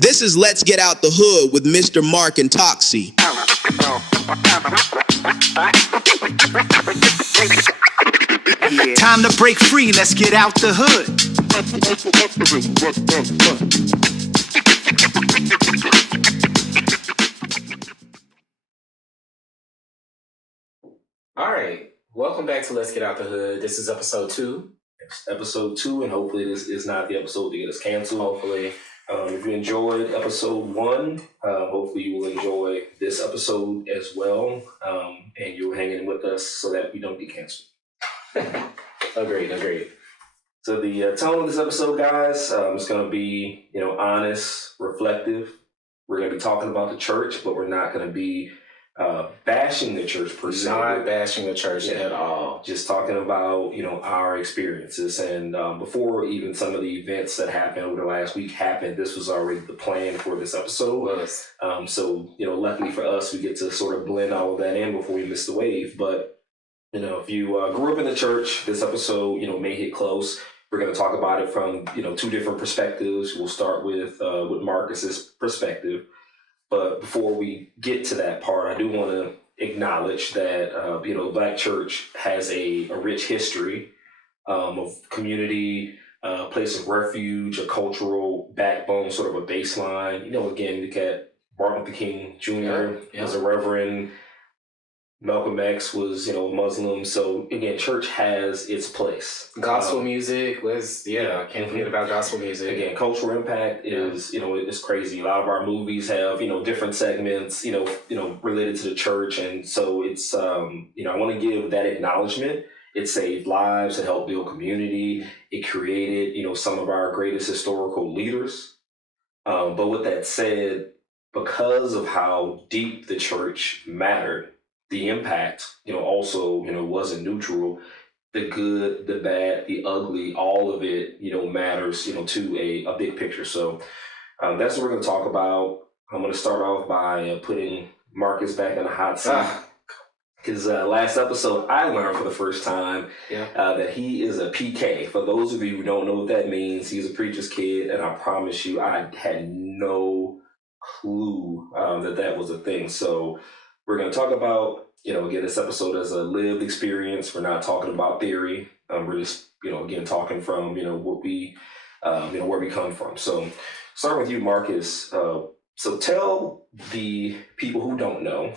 This is Let's Get Out the Hood with Mr. Mark and Toxie. Time to break free, let's get out the hood. All right, welcome back to Let's Get Out the Hood. This is episode 2. Episode 2, and hopefully this is not the episode to get us canceled. Hopefully. If you enjoyed episode 1, hopefully you will enjoy this episode as well, and you're hanging with us so that we don't get canceled. Agreed. So the tone of this episode, guys, is going to be, honest, reflective. We're going to be talking about the church, but we're not going to be bashing the church per se. Not bashing the church at all. Just talking about, our experiences. And before even some of the events that happened over the last week happened, this was already the plan for this episode. So, luckily for us, we get to sort of blend all of that in before we miss the wave. But, if you grew up in the church, this episode, may hit close. We're going to talk about it from, 2 different perspectives. We'll start with Marcus's perspective. But before we get to that part, I do want to acknowledge that, the Black church has a rich history of community, place of refuge, a cultural backbone, sort of a baseline. Again, look at Martin Luther King Jr. was a reverend. Malcolm X was, a Muslim. So again, church has its place. Gospel music was, can't forget about gospel music. Again, cultural impact is, it's crazy. A lot of our movies have, different segments, related to the church. And so it's, I want to give that acknowledgement. It saved lives, it helped build community. It created, some of our greatest historical leaders. But with that said, because of how deep the church mattered, the impact, also, wasn't neutral. The good, the bad, the ugly, all of it, matters, to a big picture. So that's what we're going to talk about. I'm going to start off by putting Marcus back in the hot seat. Because last episode, I learned for the first time that he is a PK. For those of you who don't know what that means, he's a preacher's kid. And I promise you, I had no clue that was a thing. So we're going to talk about, again, this episode as a lived experience. We're not talking about theory. We're just, again, talking from, what we, where we come from. So starting with you, Marcus. So tell the people who don't know,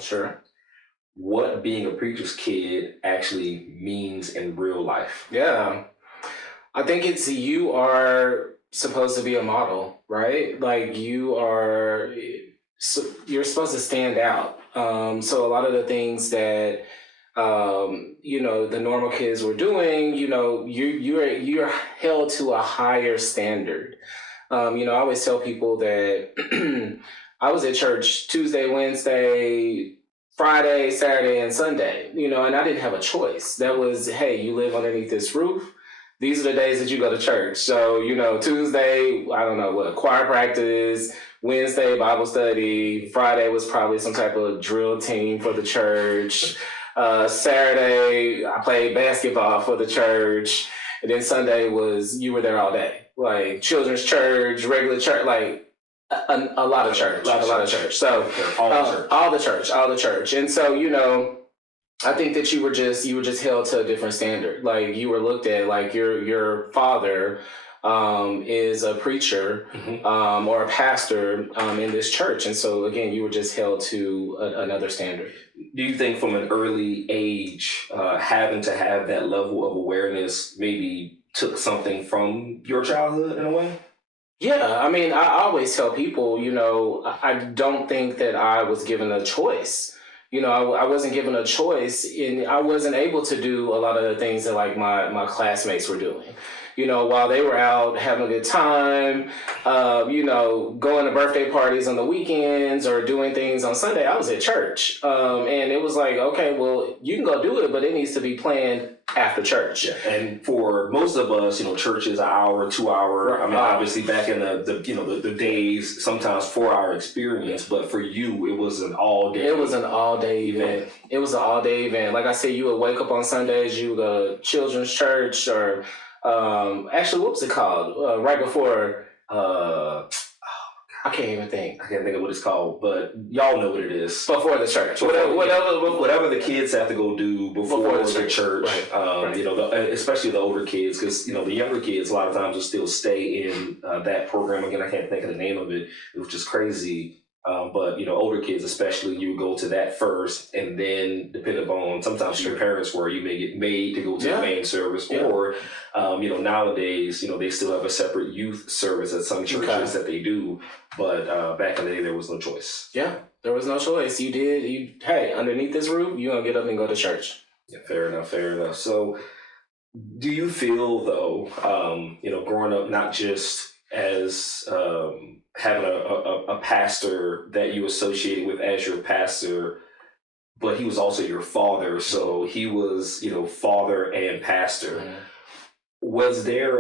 what being a preacher's kid actually means in real life. Yeah. I think it's you are supposed to be a model, right? Like you're supposed to stand out. So a lot of the things that, the normal kids were doing, you're held to a higher standard. I always tell people that I was at church Tuesday, Wednesday, Friday, Saturday, and Sunday, and I didn't have a choice. That was, hey, you live underneath this roof. These are the days that you go to church. So, Tuesday, I don't know what, choir practice, Wednesday, Bible study, Friday was probably some type of drill team for the church. Saturday, I played basketball for the church. And then Sunday was, you were there all day. Like children's church, regular church, like a lot of church. So all the church. And so, I think that you were just held to a different standard. Like you were looked at like your father is a preacher or a pastor in this church. And so again, you were just held to another standard. Do you think from an early age, having to have that level of awareness maybe took something from your childhood in a way? Yeah, I mean, I always tell people, I don't think that I was given a choice. I wasn't given a choice, and I wasn't able to do a lot of the things that like my classmates were doing. While they were out having a good time, going to birthday parties on the weekends or doing things on Sunday, I was at church. And it was like, okay, well, you can go do it, but it needs to be planned after church. Yeah. And for most of us, church is an hour, 2 hour. I mean, obviously back in the days, sometimes 4 hour experience, but for you, it was an all day. It was an all day event. It was an all day event. Like I said, you would wake up on Sundays, you would go to children's church or, actually, what was it called? Right before, I can't even think. I can't think of what it's called, but y'all know what it is. Before the church. Whatever the kids have to go do before the church. Right. You know, especially the older kids, because, you know, the younger kids a lot of times will still stay in that program. Again, I can't think of the name of it, which is crazy. But, you know, older kids especially, you would go to that first, and then depending upon sometimes your parents were, you may get made to go to the main service, or, you know, nowadays, you know, they still have a separate youth service at some churches that they do. But back in the day, there was no choice. Yeah, there was no choice. Hey, underneath this roof, you're going to get up and go to church. Yeah, fair enough. So do you feel, though, you know, growing up not just as having a pastor that you associated with as your pastor, but he was also your father, so he was, you know, father and pastor. Mm-hmm. Was there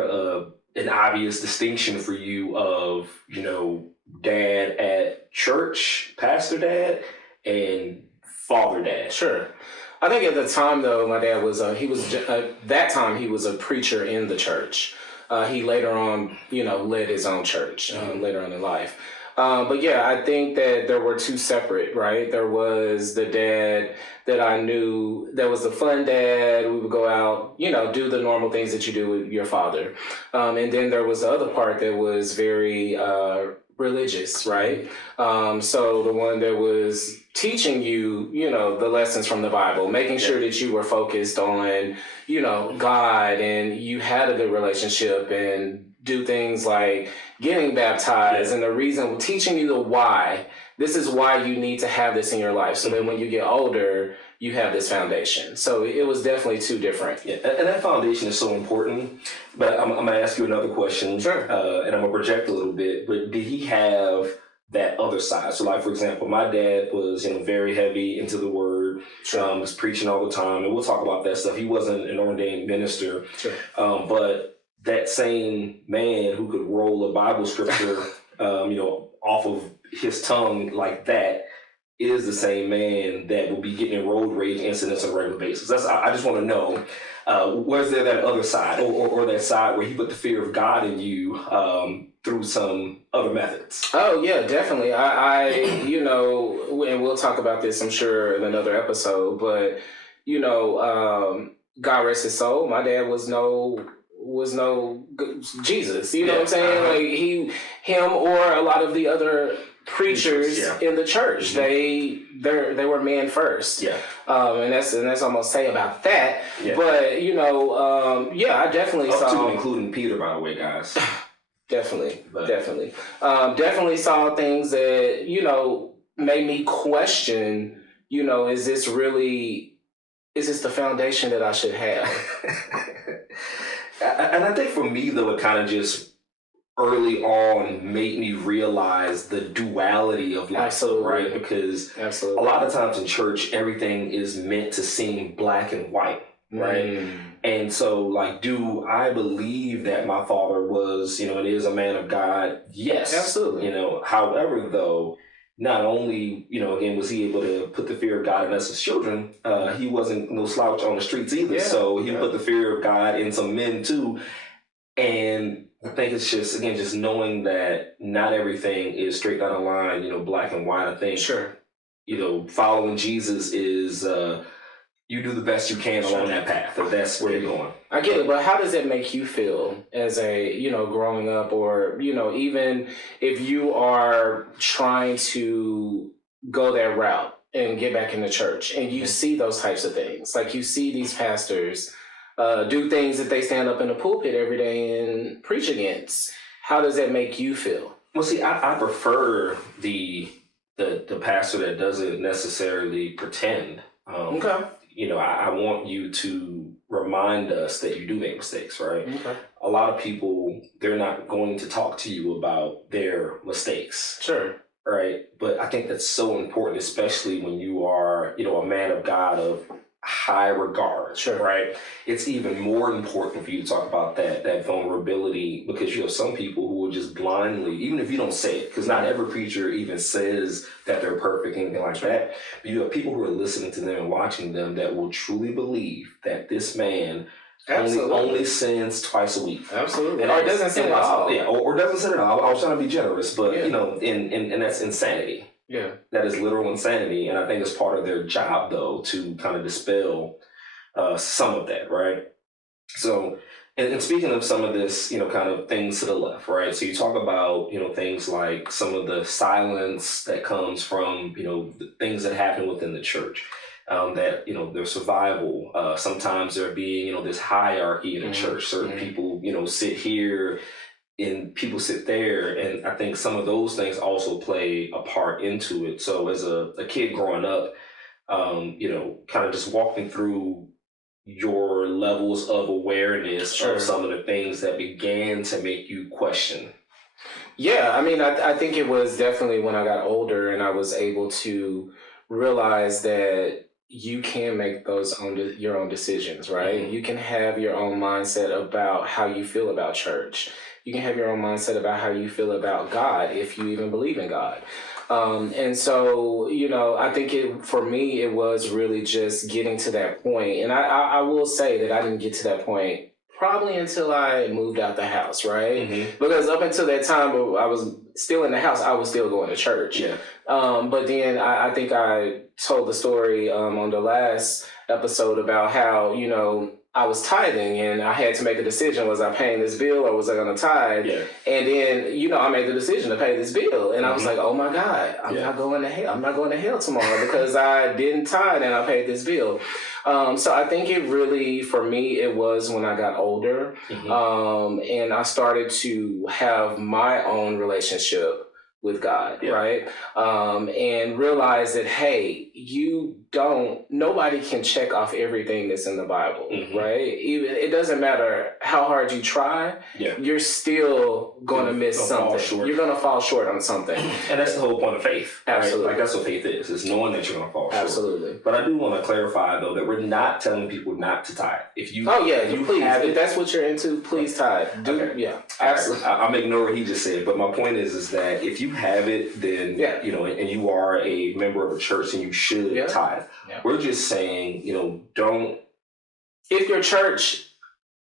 an obvious distinction for you of, you know, dad at church, pastor dad, and father dad? Sure. I think at the time, though, my dad was, that time he was a preacher in the church. He later on, you know, led his own church later on in life. But yeah, I think that there were two separate, right? There was the dad that I knew that was the fun dad. We would go out, you know, do the normal things that you do with your father. And then there was the other part that was very religious, right? So the one that was teaching you, you know, the lessons from the Bible, making sure that you were focused on, you know, God, and you had a good relationship, and do things like getting baptized and the reason, teaching you the why. This is why you need to have this in your life, so that when you get older, you have this foundation. So it was definitely two different. Yeah, and that foundation is so important. But I'm going to ask you another question. Sure. And I'm going to project a little bit. But did he have that other side? So, like, for example, my dad was, you know, very heavy into the word. Sure. Was preaching all the time. And we'll talk about that stuff. He wasn't an ordained minister. Sure. But that same man who could roll a Bible scripture, you know, off of his tongue like that is the same man that will be getting in road rage incidents on a regular basis. I just want to know, was there that other side or that side where he put the fear of God in you through some other methods? Oh, yeah, definitely. I you know, and we'll talk about this, I'm sure, in another episode, but, you know, God rest his soul, my dad was no Jesus, you know what I'm saying? Like him or a lot of the other preachers in the church, they were men first. Yeah. And that's almost say about that. Yeah. But you know, I definitely saw, including Peter, by the way, guys. Definitely saw things that, you know, made me question, you know, is this the foundation that I should have? And I think for me, though, it kind of just early on made me realize the duality of life. Absolutely. Right? Because a lot of times in church, everything is meant to seem black and white, right? And so, like, do I believe that my father was, you know, and is a man of God? Yes. Absolutely. You know, however, though, not only, you know, again, was he able to put the fear of God in us as children, he wasn't no slouch on the streets either. Yeah. So he put the fear of God in some men too. And I think it's just, again, just knowing that not everything is straight down the line, you know, black and white. I think, you know, following Jesus is, you do the best you can along that path, if that's where you're going. I get it, but how does it make you feel as a, you know, growing up, or, you know, even if you are trying to go that route and get back into church and you see those types of things, like you see these pastors do things that they stand up in the pulpit every day and preach against, how does that make you feel? Well, see, I prefer the pastor that doesn't necessarily pretend. You know, I want you to remind us that you do make mistakes, right? Okay. A lot of people, they're not going to talk to you about their mistakes. Sure. Right? But I think that's so important, especially when you are, you know, a man of God of high regard, right? It's even more important for you to talk about that vulnerability, because you have some people who will just blindly, even if you don't say it, because not every preacher even says that they're perfect, anything like that. But you have people who are listening to them and watching them that will truly believe that this man Absolutely. Only sins twice a week. Absolutely. And Or it doesn't sin at all. Yeah, or doesn't sin at all. I was trying to be generous, but Yeah. you know, and that's insanity. Yeah. That is literal insanity, and I think it's part of their job, though, to kind of dispel some of that, right? So, and speaking of some of this, you know, kind of things to the left, right? So you talk about, you know, things like some of the silence that comes from, you know, the things that happen within the church. That, you know, their survival. Sometimes there being, you know, this hierarchy in the church. Certain people, you know, sit here and people sit there, and I think some of those things also play a part into it. So as a kid growing up, you know, kind of just walking through your levels of awareness of some of the things that began to make you question. Yeah, I mean, I think it was definitely when I got older and I was able to realize that you can make your own decisions, right? You can have your own mindset about how you feel about church. You can have your own mindset about how you feel about God, if you even believe in God. And so, you know, I think for me, it was really just getting to that point. And I will say that I didn't get to that point probably until I moved out the house, right? Because up until that time, I was still in the house, I was still going to church. Yeah. But then I think I told the story on the last episode about how, you know, I was tithing and I had to make a decision. Was I paying this bill or was I going to tithe? Yeah. And then, you know, I made the decision to pay this bill. And I was like, oh my God, I'm not going to hell. I'm not going to hell tomorrow because I didn't tithe and I paid this bill. So I think it really, for me, it was when I got older and I started to have my own relationship with God, right? And realize that, hey, nobody can check off everything that's in the Bible, right? It doesn't matter how hard you try, you're still going to miss something. You're going to fall short on something. And that's the whole point of faith. Absolutely. Right? Like that's what faith is knowing that you're going to fall short. Absolutely. But I do want to clarify, though, that we're not telling people not to tithe. If you, please. If that's what you're into, please tithe. Yeah, absolutely. I'm ignoring what he just said, but my point is that if you have it, then you know, and you are a member of a church, and you should tithe. We're just saying, you know, don't. If your church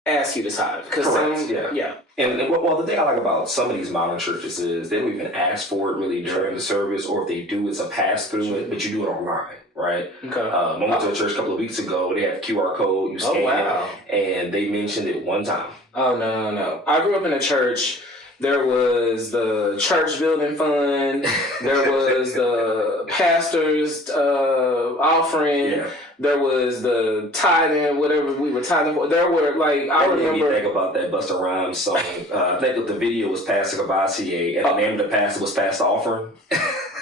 asks you to tithe, because And the thing I like about some of these modern churches is they don't even ask for it really during the service, or if they do, it's a pass through it, but you do it online. Right. Okay. I went to a church a couple of weeks ago. They had QR code. You scan it, and they mentioned it one time. Oh no! I grew up in a church. There was the church building fund. There was the pastor's offering. Yeah. There was the tithing, whatever we were tithing for. There were I remember. You think about that Busta Rhymes song. I think the video was Pastor Gabasier, and the name of the pastor was Pastor Offering.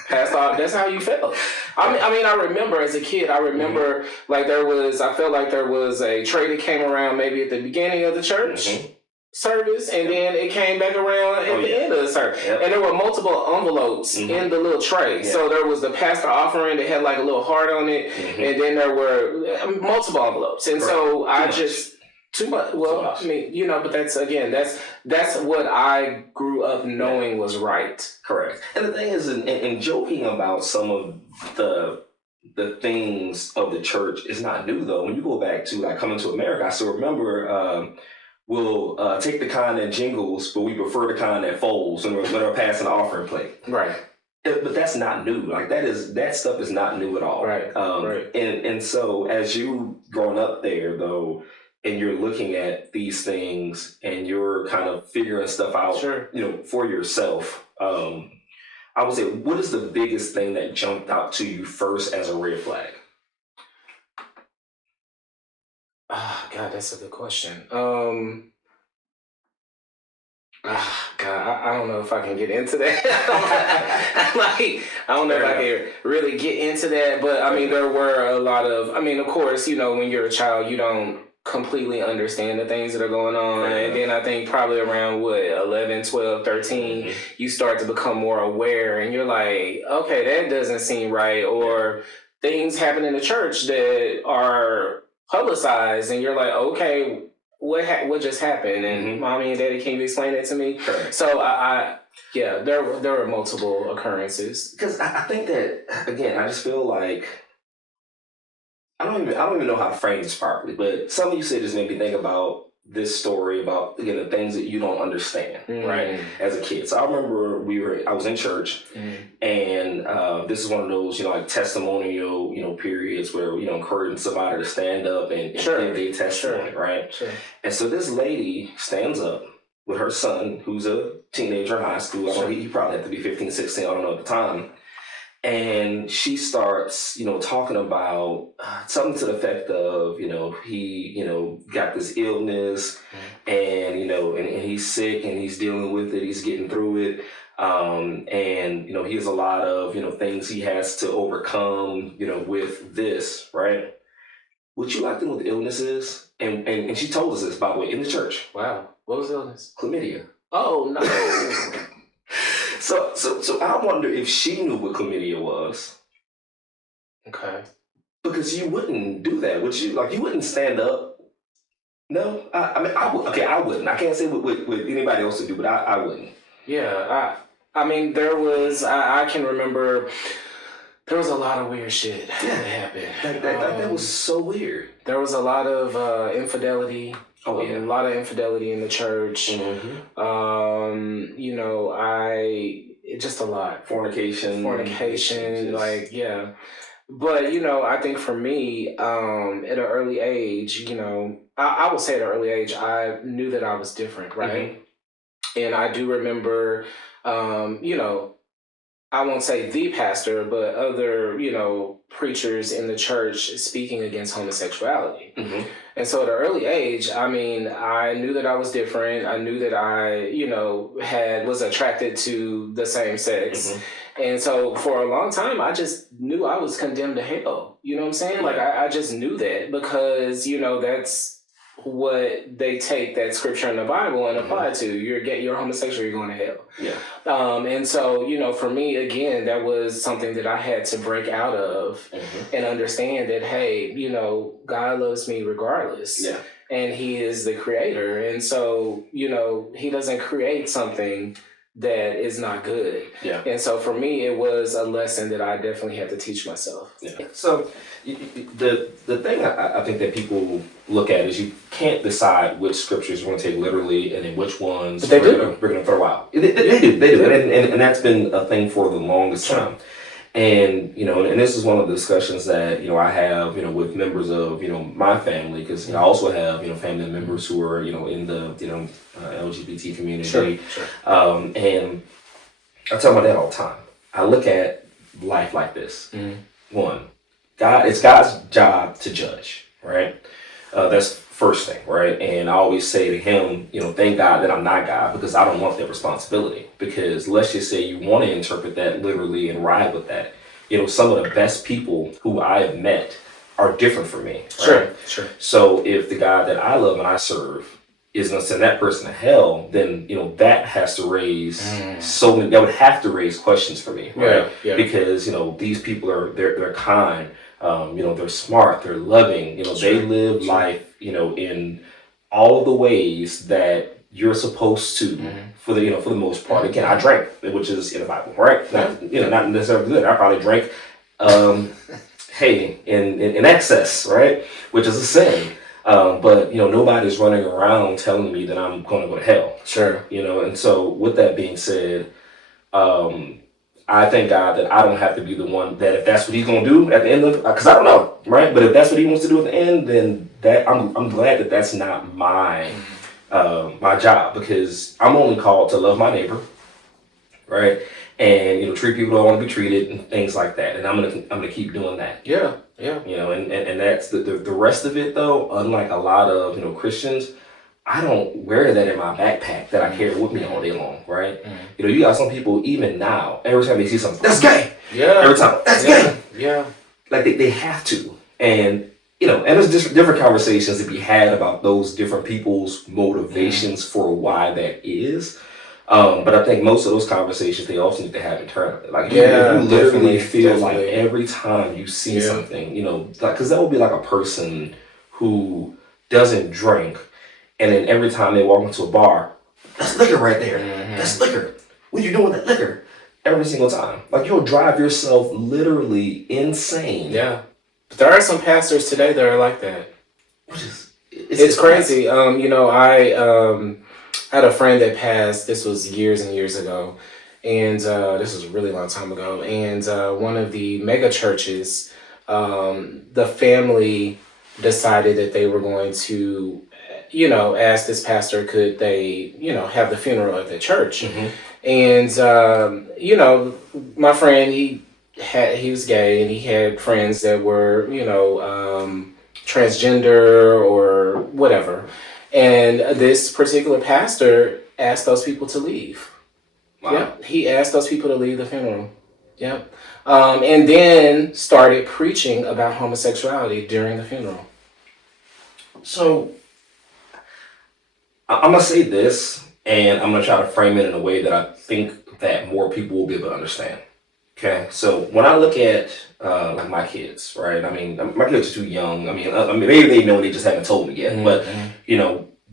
That's how you felt. I mean, I remember as a kid, I remember I felt like there was a tray that came around maybe at the beginning of the church service, and then it came back around at the end of the service. Yep. And there were multiple envelopes in the little tray. Yep. So there was the pastor offering that had a little heart on it, and then there were multiple envelopes. And so too much. Well, I mean, you know, but that's what I grew up knowing was right. Correct. And the thing is, in joking about some of the things of the church is not new, though. When you go back to coming to America, I still remember we'll take the kind that jingles, but we prefer the kind that folds when we're passing the offering plate. Right. But that's not new. That stuff is not new at all. Right. Right. And so as you growing up there, though, and you're looking at these things and you're kind of figuring stuff out, you know, for yourself. I would say, what is the biggest thing that jumped out to you first as a red flag? God, that's a good question. God, I don't know if I can get into that. I don't know if I can really get into that, but I mean, there were a lot of, of course, you know, when you're a child, you don't completely understand the things that are going on. And then I think probably around 11, 12, 13, you start to become more aware and you're like, okay, that doesn't seem right. Or things happen in the church that are publicized and you're like, okay, what just happened? And mommy and daddy, can you explain that to me? So there were multiple occurrences. Because I think that, again, I just feel like I don't even know how to frame this properly, but something you said just made me think about this story about, again, the things that you don't understand, right? As a kid. So I remember I was in church, and this is one of those, like testimonial, periods where, encouraging somebody to stand up and give their testimony, right? Sure. And so this lady stands up with her son, who's a teenager in high school. I don't know, he probably had to be 15, 16, I don't know at the time. And she starts, talking about something to the effect of, he, got this illness, and, and he's sick and he's dealing with it. He's getting through it. And, he has a lot of, things he has to overcome, with this, right? Would you like to know what the illness is? And she told us this, by the way, in the church. Wow. What was the illness? Chlamydia. Oh, no. So I wonder if she knew what chlamydia was. Okay. Because you wouldn't do that, would you? Like, you wouldn't stand up. No, I mean, I would. Okay, I wouldn't. I can't say what anybody else would do, but I wouldn't. Yeah, I mean, I can remember there was a lot of weird shit that happened. That was so weird. There was a lot of infidelity. Oh, yeah. A lot of infidelity in the church. Just a lot. Fornication, like, yeah. But, I think for me, at an early age, I would say at an early age, I knew that I was different, right? And I do remember, I won't say the pastor, but other, preachers in the church speaking against homosexuality. And so at an early age, I mean, I knew that I was different. I knew that I, was attracted to the same sex. And so for a long time, I just knew I was condemned to hell. You know what I'm saying? Like, I just knew that because, that's what they take that scripture in the Bible and apply to. You're homosexual, you're going to hell. Yeah. And so, for me, again, that was something that I had to break out of and understand that, hey, God loves me regardless. Yeah. And he is the creator. And so, he doesn't create something that is not good. Yeah. And so for me, it was a lesson that I definitely had to teach myself. Yeah. So the thing I think that people look at is you can't decide which scriptures you're going to take literally and then which ones we're going to throw out. They do. And that's been a thing for the longest time. And, and this is one of the discussions that, I have, with members of, my family, because I also have, family members who are, in the, LGBT community. Sure. And I tell my dad all the time, I look at life like this. One, it's God's job to judge, right? That's first thing, right? And I always say to him, thank God that I'm not God, because I don't want that responsibility. Because let's just say you want to interpret that literally and ride with that. Some of the best people who I have met are different from me. Right? Sure. So if the God that I love and I serve is going to send that person to hell, then, that has to raise that would have to raise questions for me, right? Yeah. Because, these people they're kind, they're smart, they're loving, they live life, in all of the ways that you're supposed to, for the most part. Again, I drank, which is in the Bible, right? Not necessarily good. I probably drank, in excess, right? Which is a sin. But nobody's running around telling me that I'm going to go to hell. Sure. And so with that being said, I thank God that I don't have to be the one that, if that's what he's going to do at the end of, because I don't know, right? But if that's what he wants to do at the end, then that I'm glad that that's not my my job, because I'm only called to love my neighbor, right? And treat people who I want to be treated and things like that. And I'm gonna keep doing that. Yeah. And that's the rest of it though. Unlike a lot of Christians, I don't wear that in my backpack that I carry with me all day long, right? You got some people even now, every time they see something, that's gay. Yeah. Every time, that's gay. Yeah. Like they have to. And and there's just different conversations to be had about those different people's motivations for why that is. But I think most of those conversations, they also need to have internally. Like, you literally feel like every time you see something, because that would be like a person who doesn't drink, and then every time they walk into a bar, that's liquor right there. That's liquor. What are you doing with that liquor? Every single time. Like, you'll drive yourself literally insane. Yeah. But there are some pastors today that are like that. Which is It's crazy. I had a friend that passed. This was years and years ago, and this was a really long time ago. And one of the mega churches, the family decided that they were going to, ask this pastor, could they, have the funeral at the church. Mm-hmm. And my friend, he was gay, and he had friends that were, transgender or whatever. And this particular pastor asked those people to leave. Wow. Yeah, he asked those people to leave the funeral. Yep. And then started preaching about homosexuality during the funeral. So I'm gonna say this, and I'm gonna try to frame it in a way that I think that more people will be able to understand. Okay, so when I look at like my kids, right? I mean, my kids are too young. I mean, maybe they know, they just haven't told me yet. Mm-hmm. But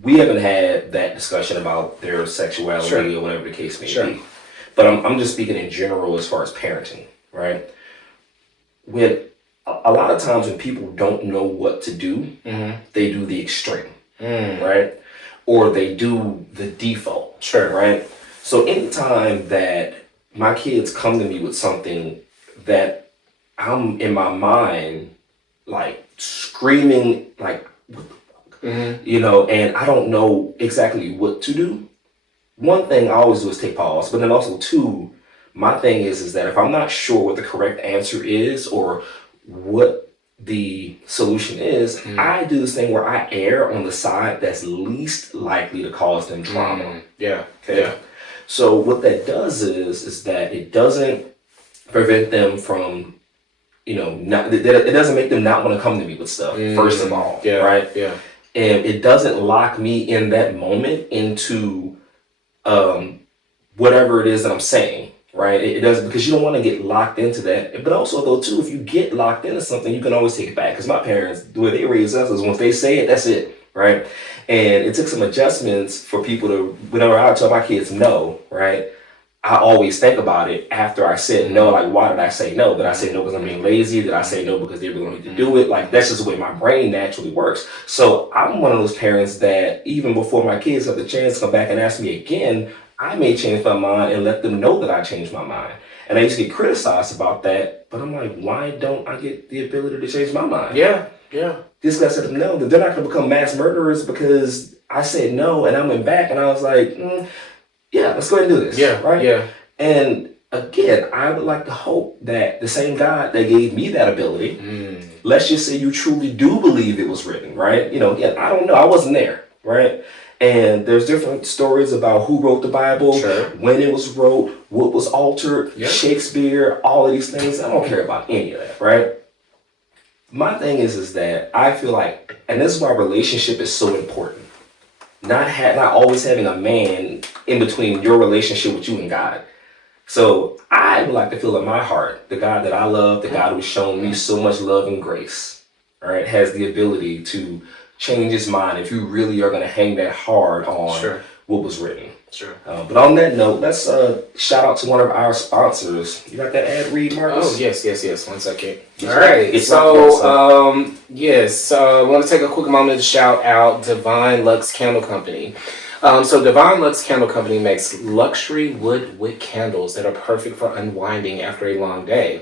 we haven't had that discussion about their sexuality, Sure, or whatever the case may sure, be. But I'm just speaking in general as far as parenting, right? When a lot of times when people don't know what to do, Mm-hmm. they do the extreme, Mm. right? Or they do the default, Sure. right? So anytime that my kids come to me with something that I'm in my mind like screaming like, Mm-hmm. and I don't know exactly what to do. One thing I always do is take pause, but then also two, my thing is that if I'm not sure what the correct answer is or what the solution is, I do this thing where I err on the side that's least likely to cause them trauma. Yeah. Okay. Yeah. So what that does is that it doesn't prevent them from, not it doesn't make them not want to come to me with stuff. First of all, Yeah. right? Yeah. And it doesn't lock me in that moment into whatever it is that I'm saying, right? It doesn't, because you don't want to get locked into that. But also, though, too, if you get locked into something, you can always take it back. Because my parents, the way they raised us is once they say it, that's it, right? And it took some adjustments for people to, whenever I tell my kids no, right? I always think about it after I said no. Like, why did I say no? Did I say no because I'm being lazy? Did I say no because they really need to do it? Like, that's just the way my brain naturally works. So I'm one of those parents that even before my kids have the chance to come back and ask me again, I may change my mind and let them know that I changed my mind. And I used to get criticized about that, but I'm like, why don't I get the ability to change my mind? Yeah. Yeah. This guy said no, that they're not going to become mass murderers because I said no, and I went back and I was like, yeah, let's go ahead and do this. Yeah. Right? Yeah. And again, I would like to hope that the same God that gave me that ability, let's just say you truly do believe it was written, right? Again, I don't know. I wasn't there, right? And there's different stories about who wrote the Bible, Sure. when it was wrote, what was altered, Yeah. Shakespeare, all of these things. I don't care about any of that, right? My thing is that I feel like, and this is why relationship is so important. Not always having a man in between your relationship with you and God. So I would like to feel in my heart, the God that I love, the God who's shown me so much love and grace, all right, has the ability to change his mind if you really are going to hang that hard on what was written. Sure. But on that note, let's shout out to one of our sponsors. You got that ad read, Marcus? Oh, yes. 1 second. Yes, All right. it's So, I want to take a quick moment to shout out Divine Lux Candle Company. So Divine Lux Candle Company makes luxury wood wick candles that are perfect for unwinding after a long day.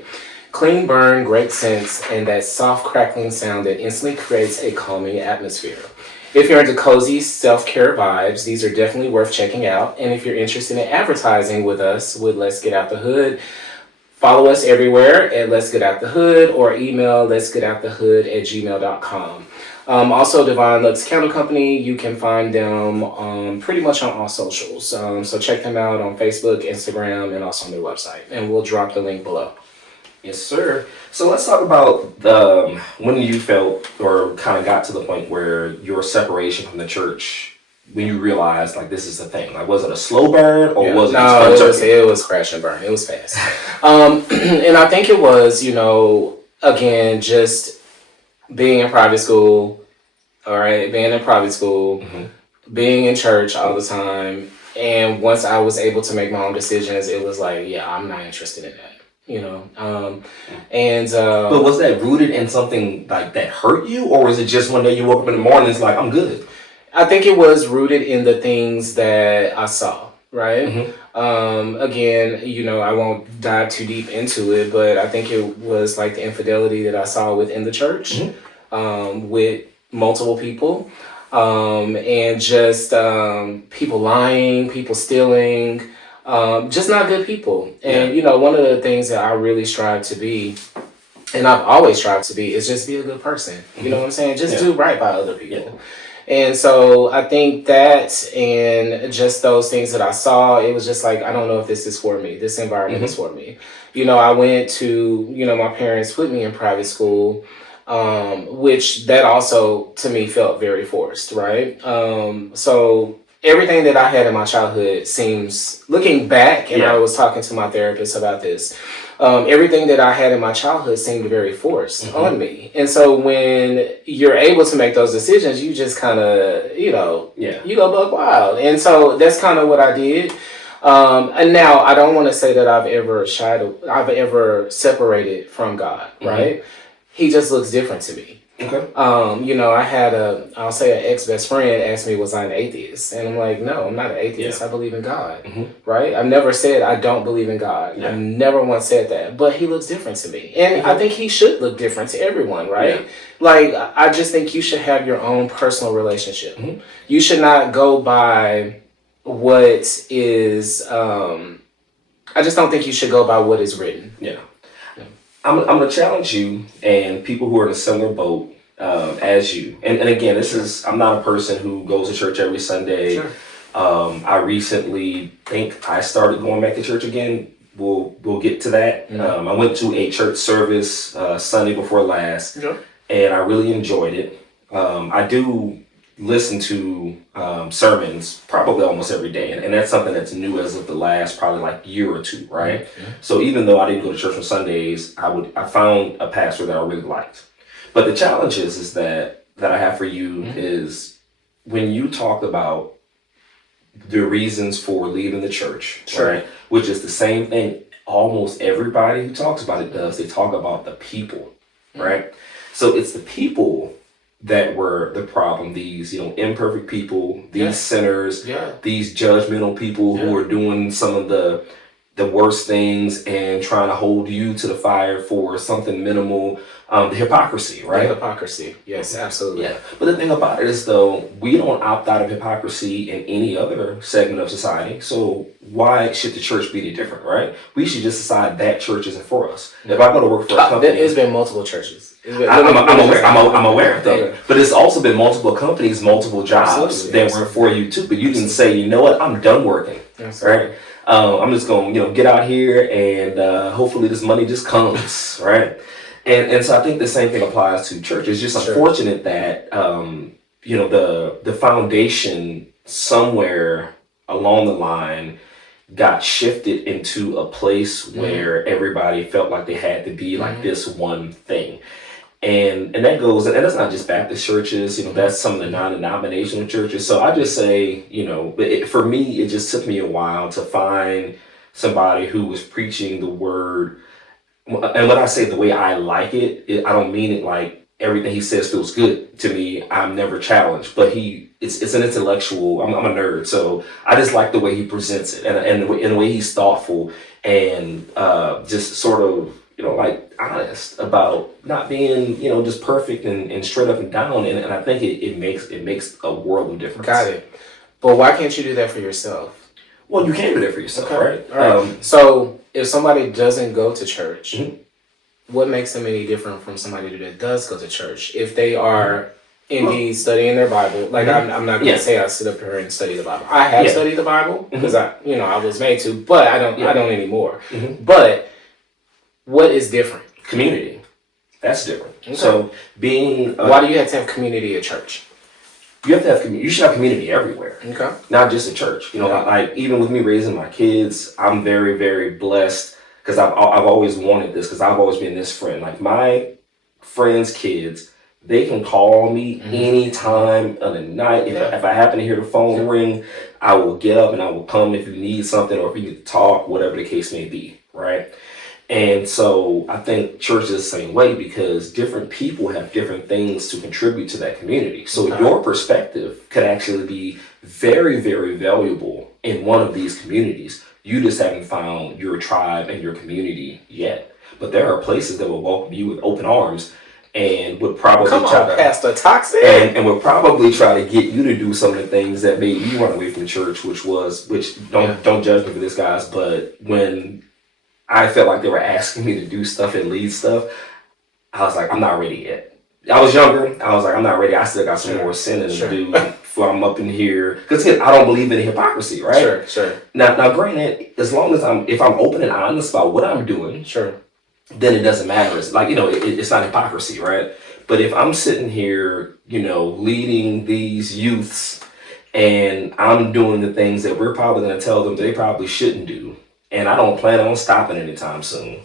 Clean burn, great scents, and that soft crackling sound that instantly creates a calming atmosphere. If you're into cozy self-care vibes, these are definitely worth checking out. And if you're interested in advertising with us with Let's Get Out the Hood, follow us everywhere at Let's Get Out the Hood or email letsgetoutthehood@gmail.com. Also, Divine Lux Candle Company, you can find them pretty much on all socials. So check them out on Facebook, Instagram, and also on their website. And we'll drop the link below. Yes, sir. So let's talk about when you felt or kind of got to the point where your separation from the church, when you realized like this is the thing. Like, was it a slow burn or was it just it was crash and burn. It was fast. And I think it was, again, just being in private school, all right, being in church all the time. And once I was able to make my own decisions, it was like, yeah, I'm not interested in that. you know. But was that rooted in something like that hurt you, or was it just one day you woke up in the morning and it's like, I'm good? I think it was rooted in the things that I saw, right? Again, you know, I won't dive too deep into it, but I think it was like the infidelity that I saw within the church, with multiple people, and just people lying, people stealing, just not good people. And, you know, one of the things that I really strive to be, and I've always strived to be, is just be a good person. You know what I'm saying? Just do right by other people. And so I think that, and just those things that I saw, it was just like, I don't know if this is for me. This environment is for me. You know, I went to, you know, my parents put me in private school, which that also to me felt very forced, right? So everything that I had in my childhood seems, looking back, and I was talking to my therapist about this, everything that I had in my childhood seemed very forced on me. And so when you're able to make those decisions, you just kind of, you know, you go buck wild. And so that's kind of what I did. And now I don't want to say that I've ever separated from God, right? He just looks different to me. Okay. You know, I had I'll say an ex-best friend asked me, was I an atheist? And I'm like, no, I'm not an atheist. I believe in God, right? I've never said I don't believe in God. I never once said that, but he looks different to me. And I think he should look different to everyone, right? Like, I just think you should have your own personal relationship. You should not go by what is, I just don't think you should go by what is written. I'm going to challenge you and people who are in a similar boat as you. And again, I'm not a person who goes to church every Sunday. I recently think I started going back to church again. We'll get to that. I went to a church service Sunday before last, and I really enjoyed it. I do listen to sermons probably almost every day, and that's something that's new as of the last probably like year or two, right? So even though I didn't go to church on Sundays, I found a pastor that I really liked. But the challenge is that I have for you is when you talk about the reasons for leaving the church, right? Which is the same thing almost everybody who talks about it does. They talk about the people, right? So it's the people that were the problem. These, you know, imperfect people, these sinners, these judgmental people who are doing some of the worst things and trying to hold you to the fire for something minimal. The hypocrisy, right? The hypocrisy, yes, absolutely. But the thing about it is, though, we don't opt out of hypocrisy in any other segment of society. So why should the church be any different, right? We should just decide that church isn't for us. If I go to work for a company, there's been multiple churches. I'm aware of that. But it's also been multiple companies, multiple jobs that were for you too. But you can say, you know what, I'm done working, right? I'm just going to, get out here and hopefully this money just comes, right? And so I think the same thing applies to church. It's just unfortunate that, the foundation somewhere along the line got shifted into a place where everybody felt like they had to be like this one thing. And that goes, and that's not just Baptist churches, that's some of the non-denominational churches. So I just say, for me, it just took me a while to find somebody who was preaching the word. And when I say the way I like it, I don't mean it like everything he says feels good to me. I'm never challenged, but it's an intellectual. I'm a nerd, so I just like the way he presents it, and the way he's thoughtful and just sort of like honest about not being just perfect and straight up and down. And I think it makes a world of difference. Got it. But why can't you do that for yourself? Well, you can do that for yourself, right? All right. So if somebody doesn't go to church, what makes them any different from somebody that does go to church? If they are indeed studying their Bible, like I'm not going to say I sit up here and study the Bible. I have studied the Bible because I was made to, but I don't anymore. But what is different? Community. That's different. Okay. So being why do you have to have community at church? You have to have community. You should have community everywhere. Okay. Not just at church. Like even with me raising my kids, I'm very, very blessed because I've always wanted this because I've always been this friend. Like my friends' kids, they can call me anytime of the night. If I happen to hear the phone ring, I will get up and I will come if you need something or if you need to talk, whatever the case may be. Right. And so I think church is the same way because different people have different things to contribute to that community. So your perspective could actually be very, very valuable in one of these communities. You just haven't found your tribe and your community yet. But there are places that will welcome you with open arms and would probably Pastor Toxie. and would probably try to get you to do some of the things that made you run away from church, which don't judge me for this, guys, but when I felt like they were asking me to do stuff and lead stuff, I was like, I'm not ready yet. I was younger. I was like, I'm not ready. I still got some more sinning to do before I'm up in here. Because I don't believe in hypocrisy, right? Sure. Now, granted, as long as if I'm open and honest about what I'm doing, then it doesn't matter. It's like, it's not hypocrisy, right? But if I'm sitting here, leading these youths and I'm doing the things that we're probably going to tell them they probably shouldn't do, and I don't plan on stopping anytime soon,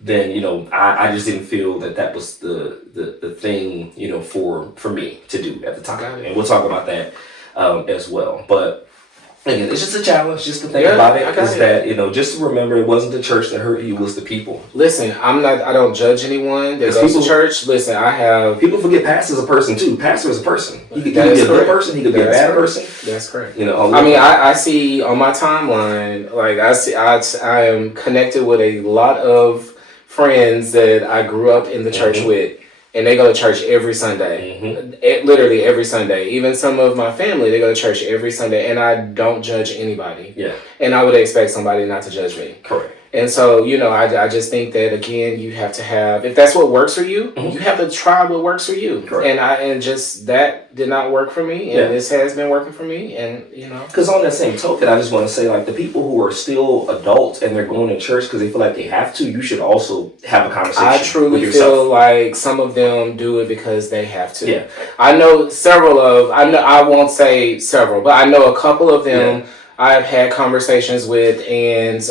then, I just didn't feel that was the thing, for me to do at the time. And we'll talk about that as well. But again, it's just a challenge. Just to think about it is that, just to remember it wasn't the church that hurt you, it was the people. Listen, I don't judge anyone that goes to church. Listen, people forget pastor's a person too. Pastor is a person. He could be a good person. He could be a bad person. That's correct. I see on my timeline, like I am connected with a lot of friends that I grew up in the church with. And they go to church every Sunday, literally every Sunday. Even some of my family, they go to church every Sunday, and I don't judge anybody. Yeah. And I would expect somebody not to judge me. Correct. And so, I just think that, again, you have to have, if that's what works for you, you have to try what works for you. Correct. And just that did not work for me, and this has been working for me, and, Because on that same token, I just want to say, like, the people who are still adults and they're going to church because they feel like they have to, you should also have a conversation I truly with yourself. feel like some of them do it because they have to. Yeah. I know I won't say several, but I know a couple of them I've had conversations with, and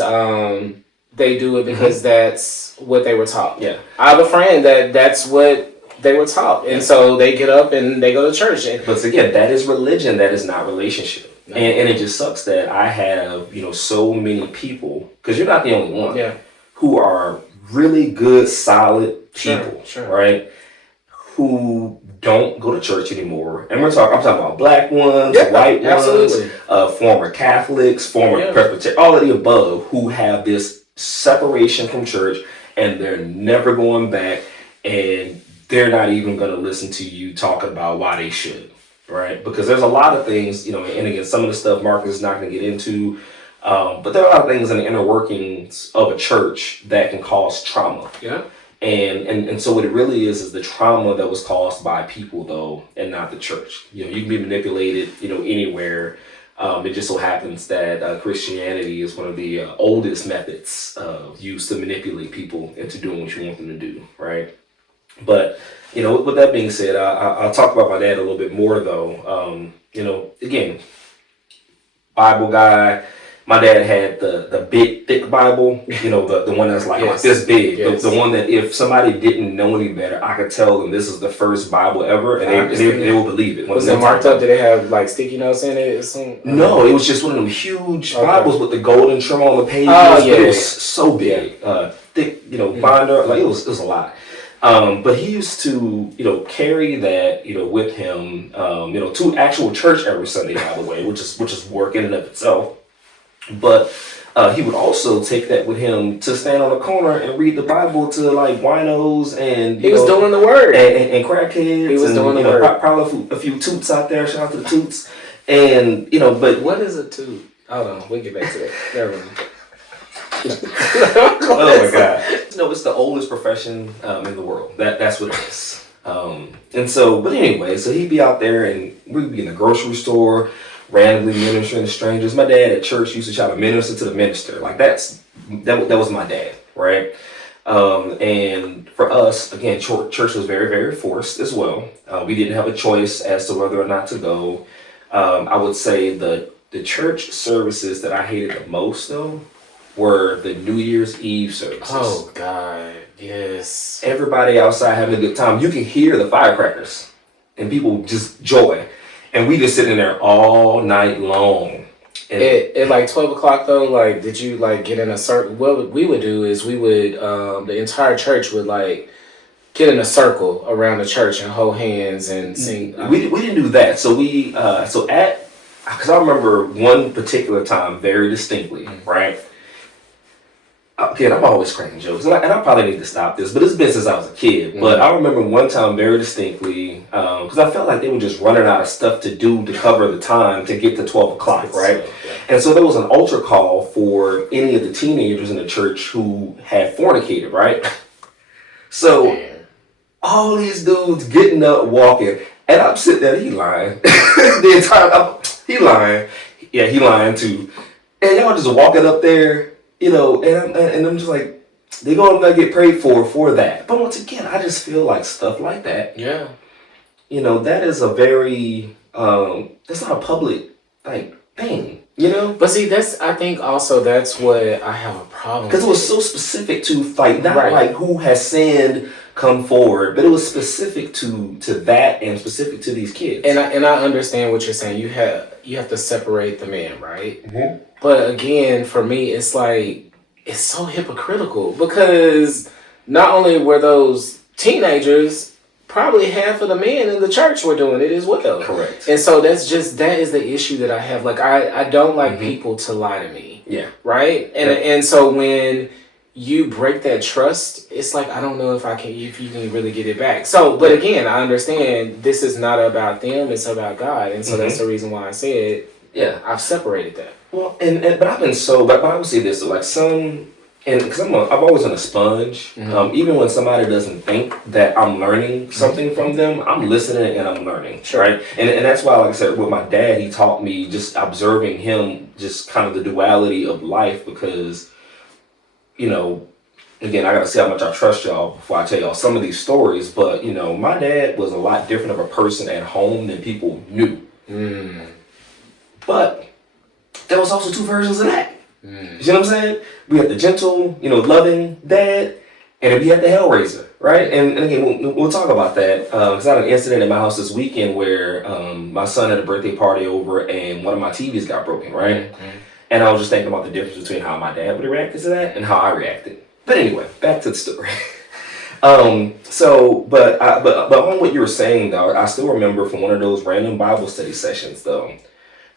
they do it because that's what they were taught. Yeah. I have a friend that's what they were taught. And so they get up and they go to church. But again, that is religion. That is not relationship. No. And it just sucks that I have, so many people, because you're not the only one, who are really good, solid people, right? Who don't go to church anymore. And I'm talking about black ones, white ones, former Catholics, former Presbyterian, all of the above, who have this separation from church, and they're never going back, and they're not even going to listen to you talking about why they should, right? Because there's a lot of things, and again, some of the stuff Marcus is not going to get into, but there are a lot of things in the inner workings of a church that can cause trauma. Yeah. And so what it really is the trauma that was caused by people, though, and not the church. You can be manipulated, anywhere. It just so happens that Christianity is one of the oldest methods used to manipulate people into doing what you want them to do, right? But, with that being said, I'll talk about my dad a little bit more, though. Again, Bible guy. My dad had the big, thick Bible, the one that's like this big. The one that if somebody didn't know any better, I could tell them this is the first Bible ever, and they will believe it. Was it marked up? Did they have like sticky notes in it? No, it was just one of them huge Bibles with the golden trim on the pages. It was so big, thick, binder. Like it was a lot. But he used to, carry that, with him, to actual church every Sunday, by the way, which is work in and of itself. But he would also take that with him to stand on a corner and read the Bible to like winos and he was doing the word and crackheads. He was doing the word. Probably a few toots out there. Shout out to the toots. And but what is a toot? Hold on, we'll get back to that. Never mind. Oh my God! It's the oldest profession in the world. That's what it is. And so, but anyway, so he'd be out there and we'd be in the grocery store, randomly ministering to strangers. My dad at church used to try to minister to the minister. Like that was my dad, right? And for us, again, church was very, very forced as well. We didn't have a choice as to whether or not to go. I would say the church services that I hated the most, though, were the New Year's Eve services. Oh, God, yes. Everybody outside having a good time. You can hear the firecrackers and people just joy. And we just sitting there all night long. At like 12 o'clock though, like, did you like get in a circle? What we would do is we would, the entire church would like get in a circle around the church and hold hands and sing. We didn't do that. So because I remember one particular time very distinctly, right? Again, I'm always cracking jokes, and I probably need to stop this, but it's been since I was a kid. But I remember one time very distinctly, because I felt like they were just running out of stuff to do to cover the time to get to 12 o'clock, right? And so there was an altar call for any of the teenagers in the church who had fornicated, right? So all these dudes getting up, walking, and I'm sitting there, he lying. The entire time, he lying. Yeah, he lying too. And y'all just walking up there, and I'm just like, they gonna get prayed for that. But once again, I just feel like stuff like that. Yeah. That is a very that's not a public like thing. But see, I think also that's what I have a problem because it was so specific to not like who has sinned, come forward, but it was specific to that and specific to these kids. And I understand what you're saying. You have to separate the man, right? Mm-hmm. But again, for me, it's like it's so hypocritical because not only were those teenagers, probably half of the men in the church were doing it as well. Correct. And so that is the issue that I have. Like I don't like people to lie to me. Yeah. Right. And so when you break that trust, it's like I don't know if you can really get it back. So, but again, I understand this is not about them; it's about God, and so that's the reason why I said, I've separated that. Well, but I've been but I would say this, so like because I've always been a sponge. Even when somebody doesn't think that I'm learning something from them, I'm listening and I'm learning, right? And that's why, like I said, with my dad, he taught me just observing him, just kind of the duality of life, because again, I gotta see how much I trust y'all before I tell y'all some of these stories. But my dad was a lot different of a person at home than people knew. But there was also two versions of that. You know what I'm saying? We had the gentle, loving dad, and then we had the hellraiser, right? And again, we'll talk about that because I had an incident in my house this weekend where my son had a birthday party over, and one of my TVs got broken, right? And I was just thinking about the difference between how my dad would have reacted to that and how I reacted. But anyway, back to the story. But on what you were saying though, I still remember from one of those random Bible study sessions though,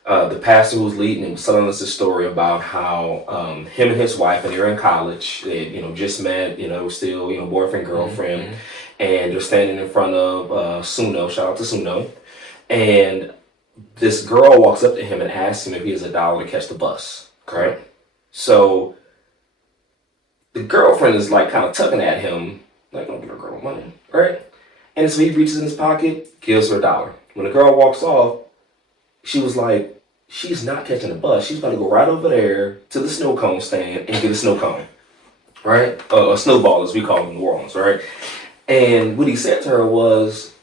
the pastor who was leading and was telling us a story about how him and his wife, and they were in college, they just met, still boyfriend girlfriend, and they're standing in front of Suno. Shout out to Suno, and this girl walks up to him and asks him if he has $1 to catch the bus. Right? So the girlfriend is like kind of tugging at him, like, don't give a girl money, right? And so he reaches in his pocket, gives her $1. When the girl walks off, she was like, she's not catching the bus. She's about to go right over there to the snow cone stand and get a snow cone, right? A snowball, as we call them in New Orleans, right? And what he said to her was,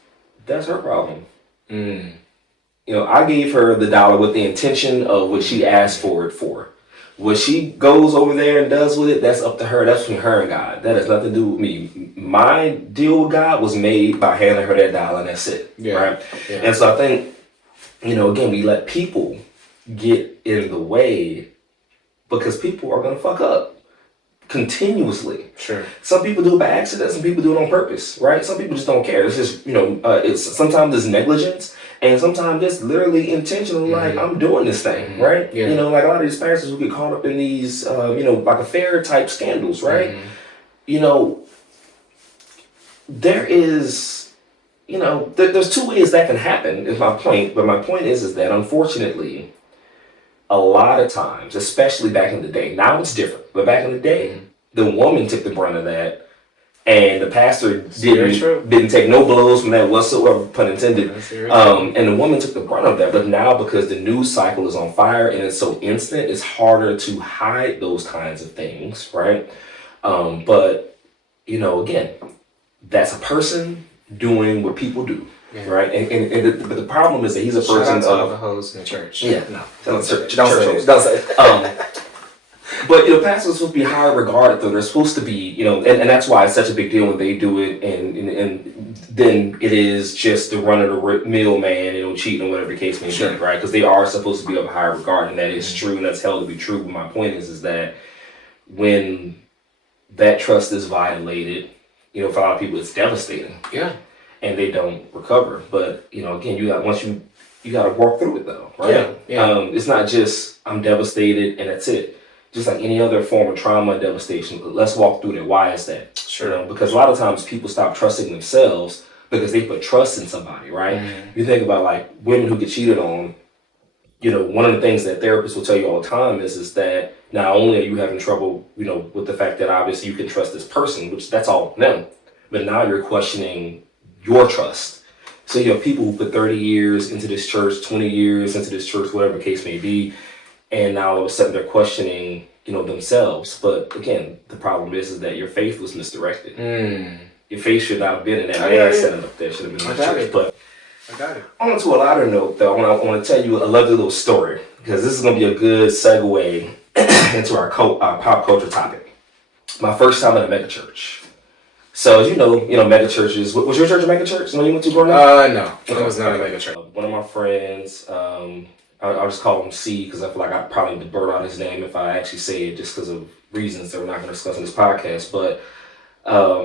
that's her problem. I gave her the $1 with the intention of what she asked for it for. What she goes over there and does with it, that's up to her. That's between her and God. That has nothing to do with me. My deal with God was made by handing her that $1 and that's it. Right? Yeah. And so I think, again, we let people get in the way because people are going to fuck up continuously. Sure. Some people do it by accident. Some people do it on purpose, right? Some people just don't care. It's just, it's sometimes it's negligence. And sometimes it's literally intentional, like, I'm doing this thing, right? Yeah. Like a lot of these pastors who get caught up in these, like affair type scandals, right? There is, there's two ways that can happen, is my point. But my point is that unfortunately, a lot of times, especially back in the day, now it's different, but back in the day, the woman took the brunt of that. And the pastor didn't take no blows from that whatsoever, pun intended. And the woman took the brunt of that. But now, because the news cycle is on fire and it's so instant, it's harder to hide those kinds of things, right? But again, that's a person doing what people do, right? But the problem is that he's a person of all the hoes in the church. Yeah, no, don't say it. But pastors are supposed to be higher regarded, though. They're supposed to be, and that's why it's such a big deal when they do it, and than it is just the run of the mill man, cheating or whatever the case may be, right? Because they are supposed to be of higher regard, and that is true, and that's held to be true. But my point is that when that trust is violated, for a lot of people, it's devastating. Yeah. And they don't recover. But again, you got to walk through it though, right? Yeah. It's not just I'm devastated and that's it. Just like any other form of trauma and devastation, let's walk through that. Why is that? Sure. Because a lot of times people stop trusting themselves because they put trust in somebody, right? You think about like women who get cheated on. One of the things that therapists will tell you all the time is that not only are you having trouble, with the fact that obviously you can trust this person, which that's all them, but now you're questioning your trust. So you have people who put 30 years into this church, 20 years into this church, whatever the case may be, and now all of a sudden they're questioning, themselves. But again, the problem is that your faith was misdirected. Your faith should not have been in that man setting up there. Should have been in the church. But I got it. On to a lighter note, though, I want to tell you a lovely little story because this is going to be a good segue into our pop culture topic. My first time at a mega church. So as you know, mega churches. Was your church a mega church? You went to growing up? No, it was not a mega church. One of my friends, I'll just call him C because I feel like I probably would blurt out his name if I actually say it just because of reasons that we're not going to discuss in this podcast. But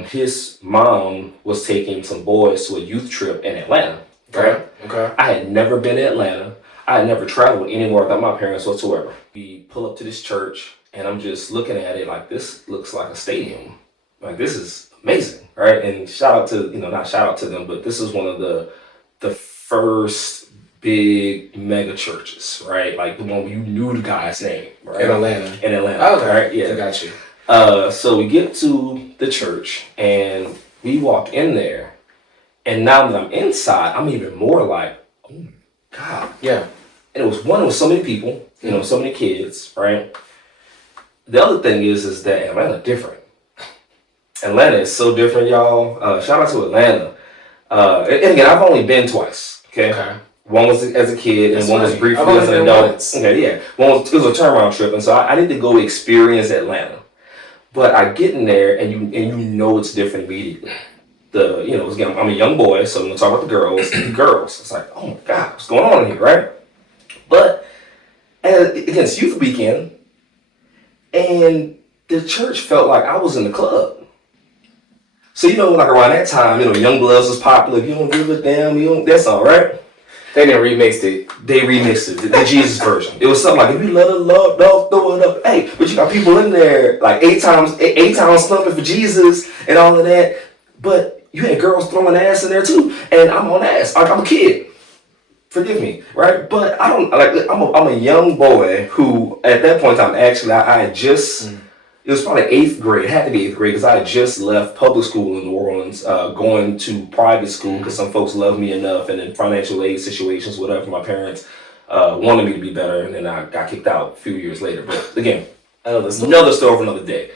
his mom was taking some boys to a youth trip in Atlanta. Right? Okay. I had never been to Atlanta. I had never traveled anywhere without my parents whatsoever. We pull up to this church and I'm just looking at it like this looks like a stadium. Like this is amazing, right? And shout out to, not shout out to them, but this is one of the first big mega churches, right? Like the one where you knew the guy's name, right? In Atlanta. Oh, okay. Right? Yeah. I got you. So we get to the church and we walk in there. And now that I'm inside, I'm even more like, oh my God. Yeah. And it was so many people, so many kids, right? The other thing is that Atlanta different. Atlanta is so different, y'all. Shout out to Atlanta. And again, I've only been twice, okay? One was as a kid and one was briefly as an adult. Okay, yeah. It was a turnaround trip, and so I need to go experience Atlanta. But I get in there and you know it's different immediately. Again, I'm a young boy, so I'm gonna talk about the girls. It's like, oh my God, what's going on here, right? But against youth weekend, and the church felt like I was in the club. So like around that time, Young Bloods was popular. If you don't give a damn, that's all right. They didn't remix it. They remixed it, the Jesus version. It was something like, if you let it love, don't throw it up. Hey, but you got people in there like eight times slumping for Jesus and all of that. But you had girls throwing ass in there too, and I'm on ass. I'm a kid. Forgive me, right? But I don't like. I'm a young boy who, at that point in time, actually, I had just. It was probably 8th grade. It had to be 8th grade because I had just left public school in New Orleans, going to private school because some folks loved me enough, and in financial aid situations, whatever, my parents wanted me to be better, and then I got kicked out a few years later. But again, another story for another day.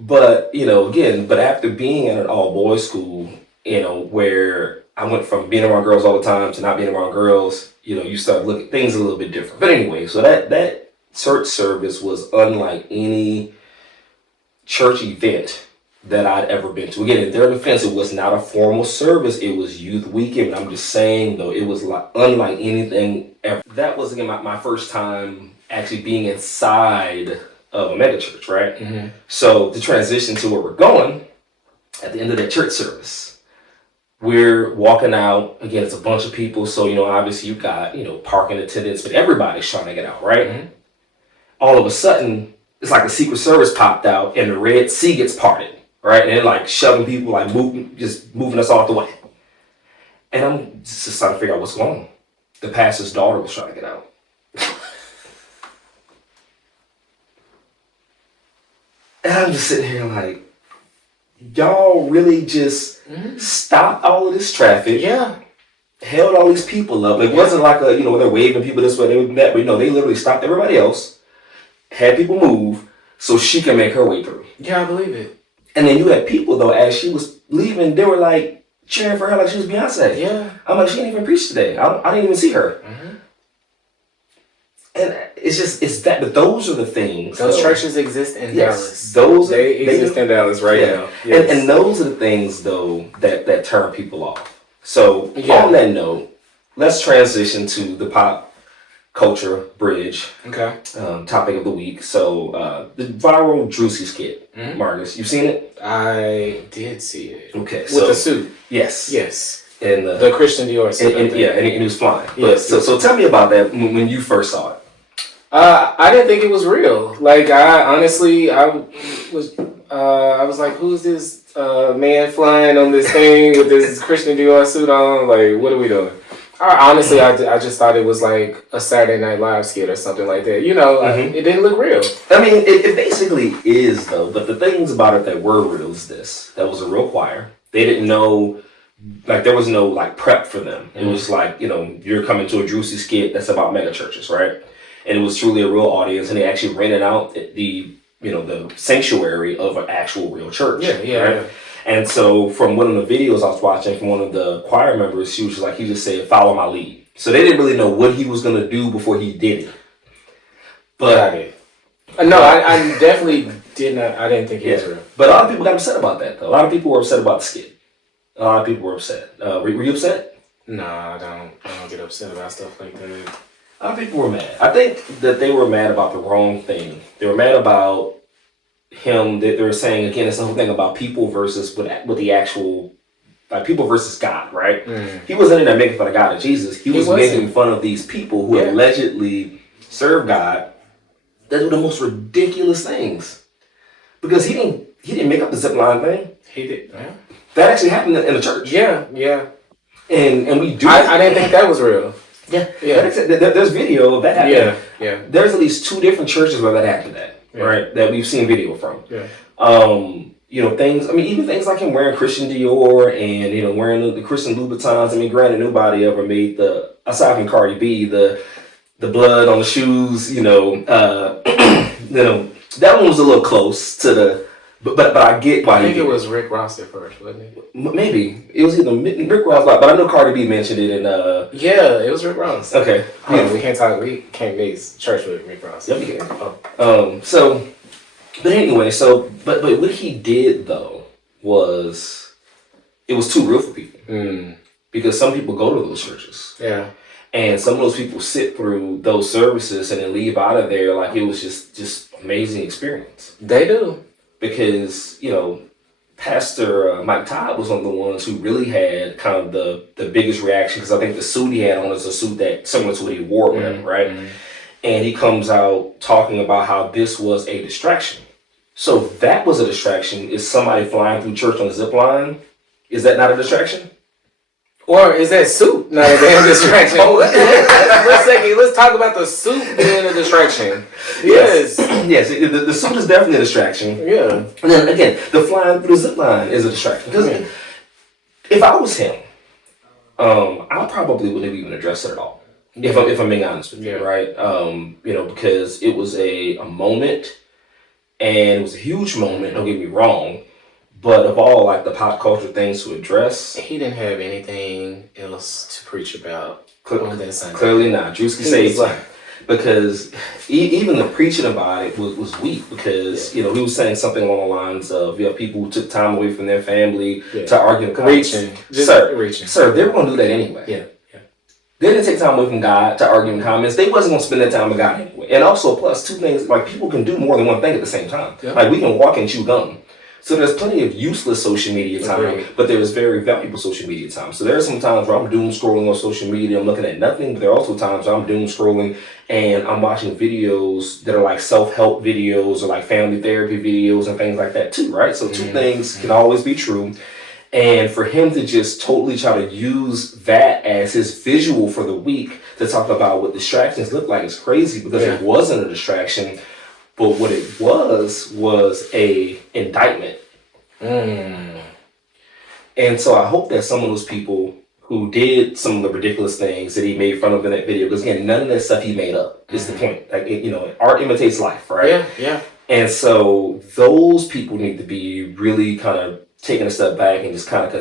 But, but after being at an all-boys school, where I went from being around girls all the time to not being around girls, you start looking at things a little bit different. But anyway, so that church service was unlike any church event that I'd ever been to. Again, in their defense, it was not a formal service. It was youth weekend. But I'm just saying, though, it was unlike anything ever. That was, again, my first time actually being inside of a mega church, right? So to transition to where we're going, at the end of that church service, we're walking out. Again, it's a bunch of people. So, obviously you got, parking attendants, but everybody's trying to get out, right? All of a sudden, it's like the Secret Service popped out and the Red Sea gets parted, right? And they're like shoving people, like moving us off the way. And I'm just trying to figure out what's going on. The pastor's daughter was trying to get out. And I'm just sitting here like, y'all really just stopped all of this traffic. Yeah. Held all these people up. It wasn't like they're waving people this way, they were that, but they literally stopped everybody else, had people move so she can make her way through. Yeah, I believe it. And then you had people though, as she was leaving, they were like cheering for her like she was Beyonce. Yeah. I'm like, she didn't even preach today. I didn't even see her. And it's that. But those are the things. Those churches exist in Dallas. They exist in Dallas right now. Yes. And those are the things though that turn people off. So Yeah. on that note, let's transition to the pop culture bridge. Okay. Topic of the week. So the viral Drewski skit. Marcus, you've seen it? I did see it. Okay. With the suit. Yes. Yes. And the Christian Dior suit. and he was flying. Yes. So tell me about that when you first saw it. I didn't think it was real. Like I was like, who's this man flying on this thing with this Christian Dior suit on? Like, what are we doing? Honestly, I just thought it was like a Saturday Night Live skit or something like that. You know, it didn't look real. I mean, it basically is though. But the things about it that were real is this: that was a real choir. They didn't know. Like there was no like prep for them. It was like, you know, you're coming to a Drewski skit that's about mega churches, right? And it was truly a real audience, and they actually rented out the sanctuary of an actual real church. Yeah. Right? And so from one of the videos I was watching from one of the choir members, he just said, "Follow my lead." So they didn't really know what he was gonna do before he did it. But no, I definitely did not. I didn't think it was real. But a lot of people got upset about that though. A lot of people were upset about the skit. A lot of people were upset. Were you upset? No, I don't get upset about stuff like that. A lot of people were mad. I think that they were mad about the wrong thing. They were mad about him. They were saying, again, it's the whole thing about people versus with the actual, like people versus God, right? He wasn't in there making fun of God and Jesus. He was making fun of these people who allegedly serve God that do the most ridiculous things. Because he didn't make up the zipline thing. He did, yeah. That actually happened in the church. Yeah. And we do. I didn't think that was real. Yeah. There's video of that happening. Yeah. There's at least 2 different churches where that happened at, right? That we've seen video from. Yeah. Things. I mean, even things like him wearing Christian Dior and wearing the Christian Louboutins. I mean, granted, nobody ever made aside from Cardi B, the blood on the shoes. That one was a little close to the. But I get why. I think it was Rick Ross at first, wasn't it? Maybe it was either Rick Ross, but I know Cardi B mentioned it in. Yeah, it was Rick Ross. Okay. We can't talk. We can't mix church with Rick Ross. Yep, we can. But anyway, but what he did though was it was too real for people because some people go to those churches. Yeah. And some of those people sit through those services and then leave out of there like it was just amazing experience. They do. Because, Pastor Mike Todd was one of the ones who really had kind of the biggest reaction because I think the suit he had on is a suit that similar to what he wore with him, right? And he comes out talking about how this was a distraction. So that was a distraction. Is somebody flying through church on a zip line? Is that not a distraction? Or is that suit not a damn distraction? Let's talk about the suit being a distraction. Yes. Yes, the suit is definitely a distraction. Yeah. And then again, the flying through the zip line is a distraction. Because if I was him, I probably wouldn't have even addressed it at all. If I'm being honest with you, right? Because it was a moment, and it was a huge moment. Don't get me wrong. But of all like the pop culture things to address, he didn't have anything else to preach about on that Sunday. Clearly not. Drewski saved because even the preaching about it was weak because he was saying something along the lines of people who took time away from their family to argue in comments. Sir, they were going to do that anyway. Yeah. They didn't take time away from God to argue in comments. They wasn't going to spend that time with God anyway. And also, plus 2 things, like people can do more than one thing at the same time. Yeah. Like we can walk and chew gum. So there's plenty of useless social media time, but there is very valuable social media time. So there are some times where I'm doom scrolling on social media, I'm looking at nothing, but there are also times where I'm doom scrolling and I'm watching videos that are like self-help videos or like family therapy videos and things like that too, right? So 2 things can always be true. And for him to just totally try to use that as his visual for the week to talk about what distractions look like is crazy because it wasn't a distraction. But what it was a indictment. And so I hope that some of those people who did some of the ridiculous things that he made fun of in that video, because again, none of that stuff he made up is the point. Like, art imitates life, right? Yeah. And so those people need to be really kind of taking a step back and just kind of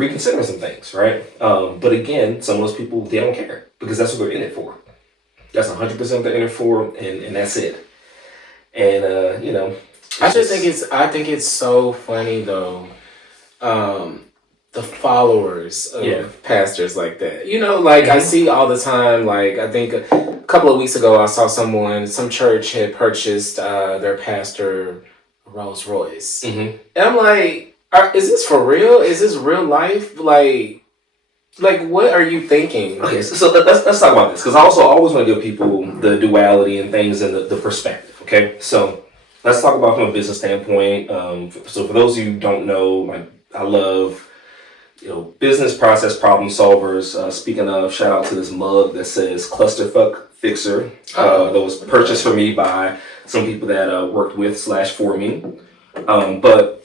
reconsider some things, right? But again, some of those people, they don't care because that's what they're in it for. That's 100% they're in it for, and that's it. And I think it's so funny though. The followers of pastors like that. I see all the time. Like I think a couple of weeks ago, I saw some church had purchased their pastor a Rolls Royce, and I'm like, is this for real? Is this real life? Like what are you thinking? Okay, so let's talk about this because I also always want to give people the duality and things and the perspective. Okay, so let's talk about from a business standpoint. So for those of you who don't know, like I love business process problem solvers. Speaking of, shout out to this mug that says Clusterfuck Fixer. That was purchased for me by some people that worked with / for me. But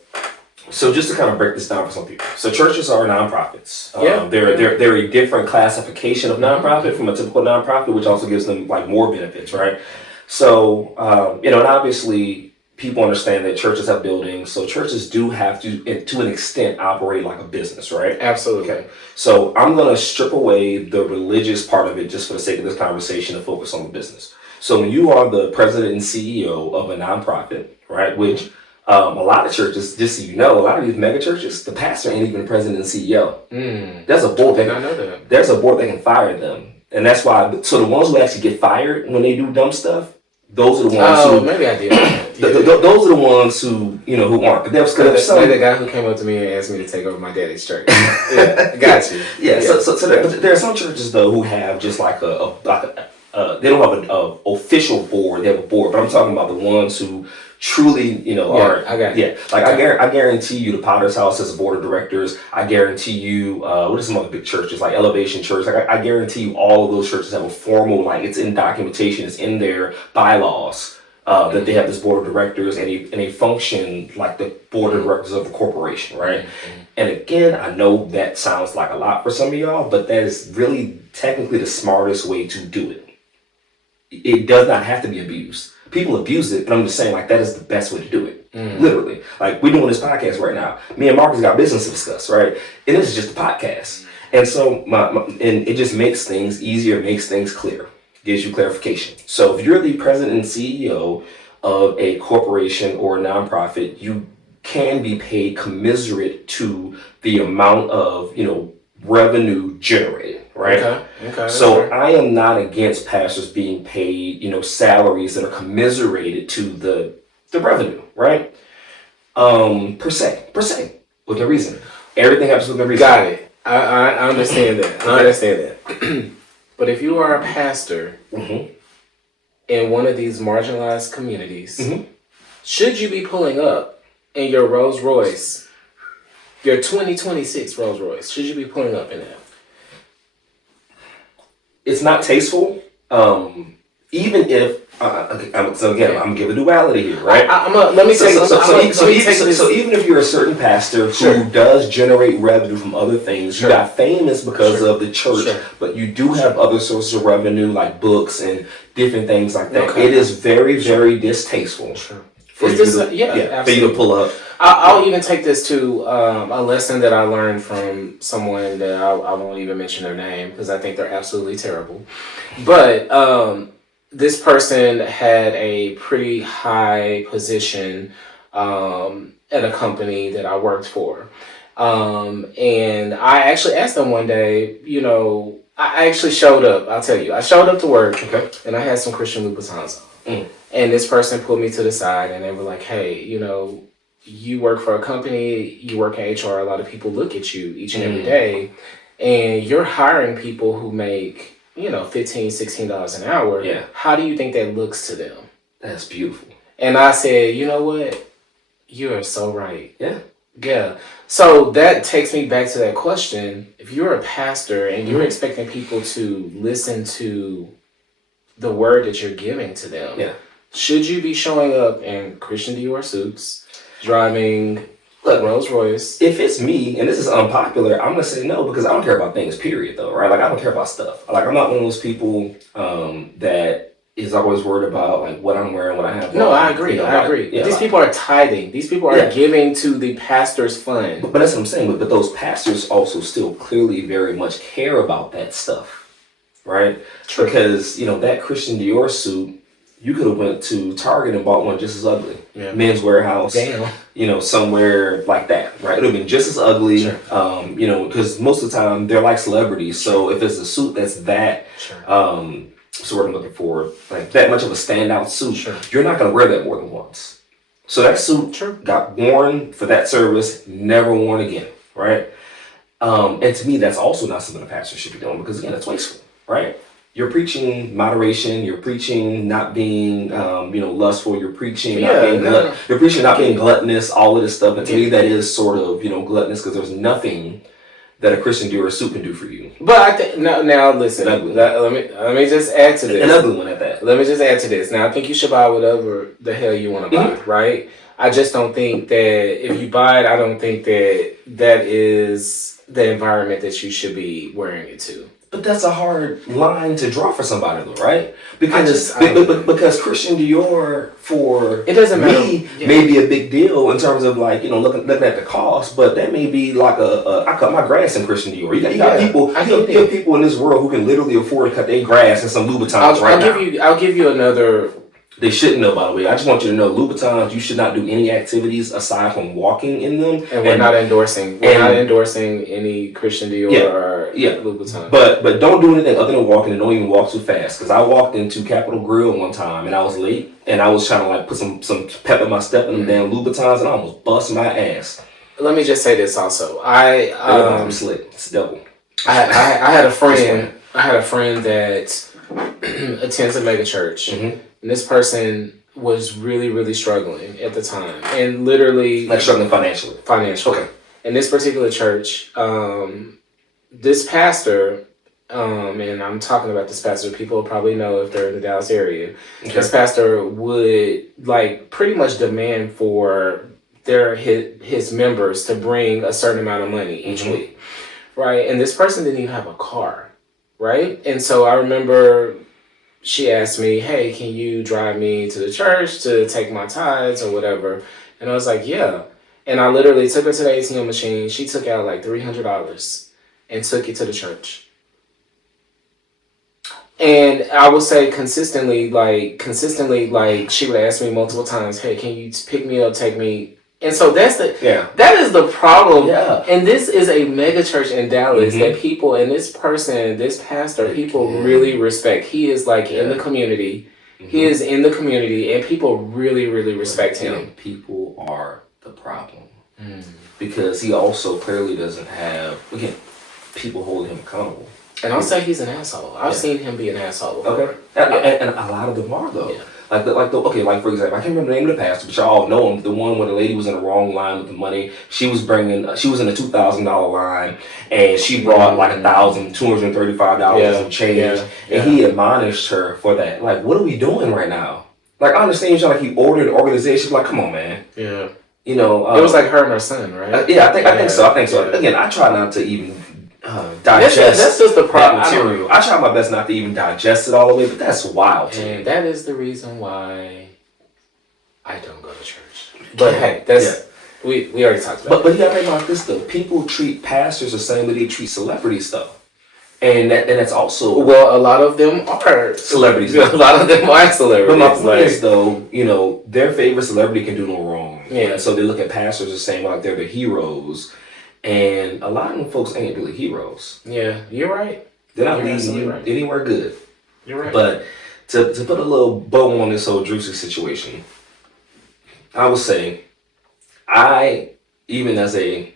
so just to kind of break this down for some people. So churches are nonprofits. They're a different classification of nonprofit from a typical nonprofit, which also gives them like more benefits, right? So, and obviously people understand that churches have buildings, so churches do have to an extent, operate like a business, right? Absolutely. Okay. So I'm going to strip away the religious part of it just for the sake of this conversation and focus on the business. So when you are the president and CEO of a nonprofit, right, which a lot of churches, just so you know, a lot of these mega churches, the pastor ain't even the president and CEO. There's a board. I know that. There's a board that can fire them. And that's why, so the ones who actually get fired when they do dumb stuff, those are the ones who... maybe I did. Those are the ones who aren't. But that's the guy who came up to me and asked me to take over my daddy's church. Yeah, got you. Yeah. So there are some churches though who have just like they don't have an official board. They have a board, but I'm talking about the ones who truly, are. I got you. Yeah. Like I guarantee you, the Potter's House has a board of directors. I guarantee you, what are some other big churches like Elevation Church? Like I guarantee you, all of those churches have a formal, like it's in documentation, it's in their bylaws. That they have this board of directors and they function like the board of directors of a corporation, right? And again, I know that sounds like a lot for some of y'all, but that is really technically the smartest way to do it. It does not have to be abused. People abuse it, but I'm just saying like that is the best way to do it. Literally. Like we're doing this podcast right now. Me and Marcus got business to discuss, right? And this is just a podcast. And so and it just makes things easier, makes things clear. Gives you clarification. So if you're the president and CEO of a corporation or a nonprofit, you can be paid commensurate to the amount of, revenue generated, right? Okay. So I am not against pastors being paid, salaries that are commiserated to the revenue, right? Per se, with a reason. Everything happens with a reason. Got it. I understand that. I understand that. But if you are a pastor in one of these marginalized communities, should you be pulling up in your Rolls Royce, your 2026 Rolls Royce? Should you be pulling up in that? It's not tasteful. Even if so again, I'm giving duality here, right? So even if you're a certain pastor who does generate revenue from other things, you got famous because of the church, but you do have other sources of revenue like books and different things like that. It is very, very distasteful for you to pull up. I'll even take this to a lesson that I learned from someone that I won't even mention their name because I think they're absolutely terrible. But this person had a pretty high position at a company that I worked for. And I actually asked them one day, I actually showed up. I'll tell you, I showed up to work and I had some Christian Louboutins on. And this person pulled me to the side and they were like, hey, you work for a company, you work in HR, a lot of people look at you each and every day and you're hiring people who make $15, $16 an hour. Yeah. How do you think that looks to them? That's beautiful. And I said, you know what? You are so right. Yeah. Yeah. So that takes me back to that question. If you're a pastor and you're expecting people to listen to the word that you're giving to them, should you be showing up in Christian Dior suits, driving Rolls Royce? If it's me, and this is unpopular, I'm gonna say no because I don't care about things. Period. Though, right? Like I don't care about stuff. Like I'm not one of those people that is always worried about like what I'm wearing, what I have. No, I agree. I agree. These people are tithing. These people are giving to the pastor's fund. But that's what I'm saying. But those pastors also still clearly very much care about that stuff. right? True. Because, that Christian Dior suit, you could have went to Target and bought one just as ugly. Yeah. Men's Warehouse. Damn. Somewhere like that, right? It would have been just as ugly, Sure. Because most of the time they're like celebrities. So if it's a suit that's that, Sure. so what I'm looking for, like that much of a standout suit, Sure. you're not going to wear that more than once. So that suit got worn for that service, never worn again, right? And to me, that's also not something a pastor should be doing because, again, it's wasteful, right? You're preaching moderation. You're preaching not being, lustful. You're preaching not being You're preaching not being gluttonous. All of this stuff, and to me, that is sort of gluttonous because there's nothing that a Christian Dior suit can do for you. But I think now listen. Let me just add to this. An ugly one at that. Let me just add to this. Now I think you should buy whatever the hell you want to buy, right? I just don't think that if you buy it, I don't think that is the environment that you should be wearing it to. But that's a hard line to draw for somebody, though, right? Because Christian Dior for it doesn't matter. Me may be a big deal in terms of looking at the cost, but that may be like I cut my grass in Christian Dior. You got people. You have people in this world who can literally afford to cut their grass in some Louboutins now. I'll give you another. They shouldn't know, by the way. I just want you to know, Louboutins, you should not do any activities aside from walking in them. And we're not endorsing. We're not endorsing any Christian Dior or Louboutin. But don't do anything other than walking, and don't even walk too fast. Because I walked into Capitol Grill one time, and I was late, and I was trying to put some pep in my step in the damn Louboutins, and I almost bust my ass. Let me just say this also. I'm slick. It's double. I had a friend. I had a friend that attends a mega church. Mm-hmm. And this person was really, really struggling at the time. And literally... struggling financially. Okay. In this particular church, this pastor, and I'm talking about this pastor, people probably know if they're in the Dallas area. Okay. This pastor would, pretty much demand for his members to bring a certain amount of money each week. Right? And this person didn't even have a car. Right? And so I remember... she asked me, hey, can you drive me to the church to take my tithes or whatever? And I was like, yeah. And I literally took her to the ATM machine. She took out $300 and took it to the church. And I would say consistently, she would ask me multiple times, hey, can you pick me up, take me? And so that is the problem. Yeah. And this is a mega church in Dallas that people, and this pastor, people really respect. He is in the community. He is in the community and people really, really respect him. People are the problem. Because he also clearly doesn't have, again, people holding him accountable. And I'll say he's an asshole. I've seen him be an asshole before. Okay. And a lot of them are, though. Yeah. For example, I can't remember the name of the pastor, but y'all know him. The one where the lady was in the wrong line with the money. She was in a $2,000 line, and she brought $1,235 and change. Yeah. And he admonished her for that. What are we doing right now? I understand he ordered an organization. Come on, man. Yeah. It was her and her son, right? I think so. Yeah. Again, I try not to even digest that's just the problem. Material. I try my best not to even digest it all the way, but that's wild to me. That is the reason why I don't go to church. But hey, that's we already talked about. But you gotta think about this though. People treat pastors the same way they treat celebrities though, and that's also a lot of them are celebrities. A lot of them are celebrities. But my point is though, their favorite celebrity can do no wrong. Yeah. So they look at pastors the same way they're the heroes. And a lot of them folks ain't really heroes. Yeah, you're right. They're not leading you anywhere good. You're right. But to put a little bow on this whole Drewsy situation, I would say, I'm getting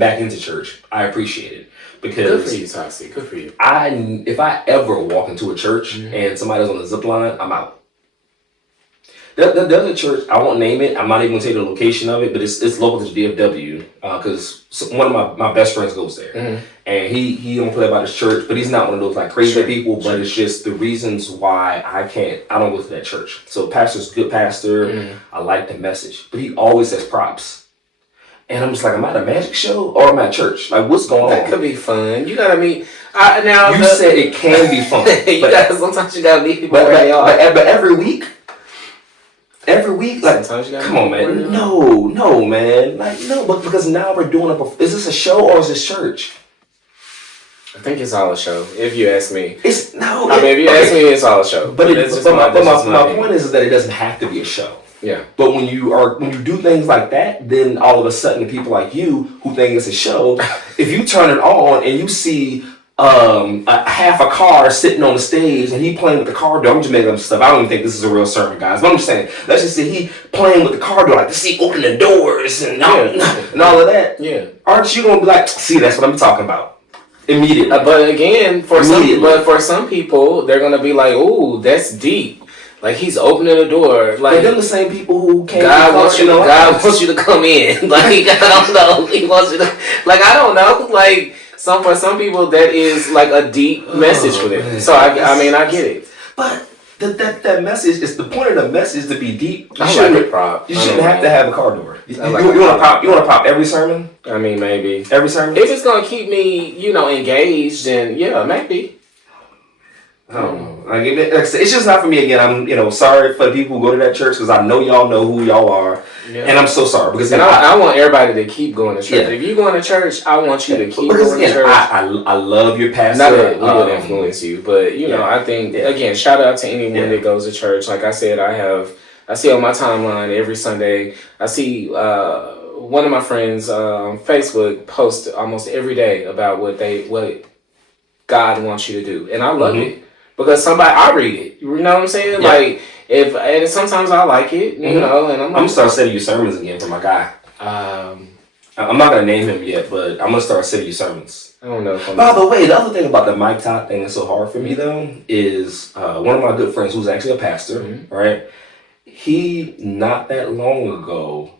back into church. I appreciate it. Because good for you, Toxie. Good for you. If I ever walk into a church and somebody's on the zip line, I'm out. There's a church, I won't name it, I'm not even going to tell you the location of it, but it's local to the DFW, because one of my best friends goes there. And he don't play about his church, but he's not one of those crazy people, but it's just the reasons why I don't go to that church. So pastor's a good pastor, I like the message, but he always has props. And I'm just am I at a magic show or am I at church? What's going on? That could be fun. You gotta meet. You said it can be fun. Sometimes you gotta meet people where they are. But every week, come on, man. No, man. No, but because now we're doing is this a show or is this church? I think it's all a show. If you ask me, It's no. I mean, if you ask me, it's all a show. But my opinion. point is that it doesn't have to be a show. Yeah. But when you do things like that, then all of a sudden the people like you who think it's a show, if you turn it on and you see half a car sitting on the stage and he playing with the car door, I'm just making up stuff. I don't even think this is a real sermon, guys. But I'm just saying, let's just say he playing with the car door, like the seat opening the doors and all of that. Yeah. Aren't you gonna be like, see, that's what I'm talking about? Immediately. But again, for some people, they're gonna be like, "Ooh, that's deep." Like he's opening the door. Like and them the same people who came. God wants you to come in. Like I don't know. He wants you to. Like I don't know. Like for some people that is like a deep message for them. Man. So I mean I get it. But that message is the point of the message to be deep. You shouldn't have to have a car door. You want to pop every sermon? I mean maybe every sermon. If it's gonna keep me engaged, then yeah maybe. I don't know. Like it's just not for me. Again, I'm sorry for the people who go to that church because I know y'all know who y'all are, and I'm so sorry because I want everybody to keep going to church. Yeah. If you going to church, I want you to keep going to church. I love your pastor. Not that we would influence you, but I think again, shout out to anyone that goes to church. Like I said, I see on my timeline every Sunday. I see one of my friends on Facebook post almost every day about what God wants you to do, and I love it. Because I read it. You know what I'm saying? Yeah. Like, and sometimes I like it, you know, and I'm going to start sending you sermons again for my guy. I'm not going to name him yet, but I'm going to start sending you sermons. I don't know if By the way, the other thing about the Mike Todd thing that's so hard for me, though, is one of my good friends who's actually a pastor, right? He, not that long ago,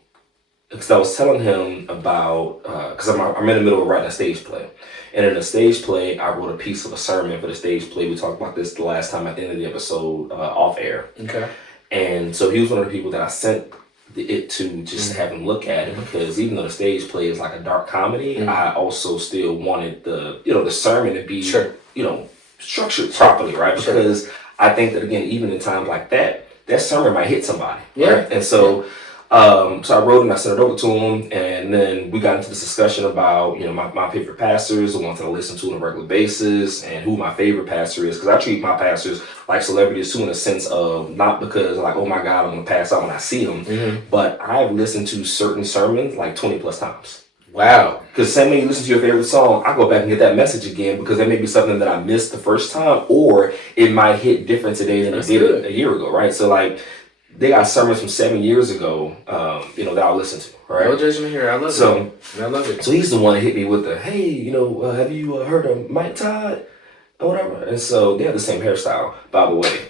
because I was telling him about, because I'm in the middle of writing a stage play. And in a stage play, I wrote a piece of a sermon for the stage play. We talked about this the last time at the end of the episode off air. Okay. And so he was one of the people that I sent it to just to have him look at it because even though the stage play is like a dark comedy, I also still wanted the sermon to be structured properly, right? Because I think that again, even in times like that sermon might hit somebody, right? And so. So I wrote and I sent it over to him, and then we got into this discussion about my favorite pastors, the ones that I listen to on a regular basis, and who my favorite pastor is. Because I treat my pastors like celebrities too, in a sense of not because like, oh my God, I'm gonna pass out when I see them, but I've listened to certain sermons like 20 plus times. Wow. Because same way you listen to your favorite song, I go back and get that message again because there may be something that I missed the first time, or it might hit different today than it did a year ago, right? So like. They got sermons from 7 years ago, that I'll listen to, right? No judgment here. I love it. I love it. So he's the one that hit me with the, hey, have you heard of Mike Todd or whatever? And so they have the same hairstyle, by the way.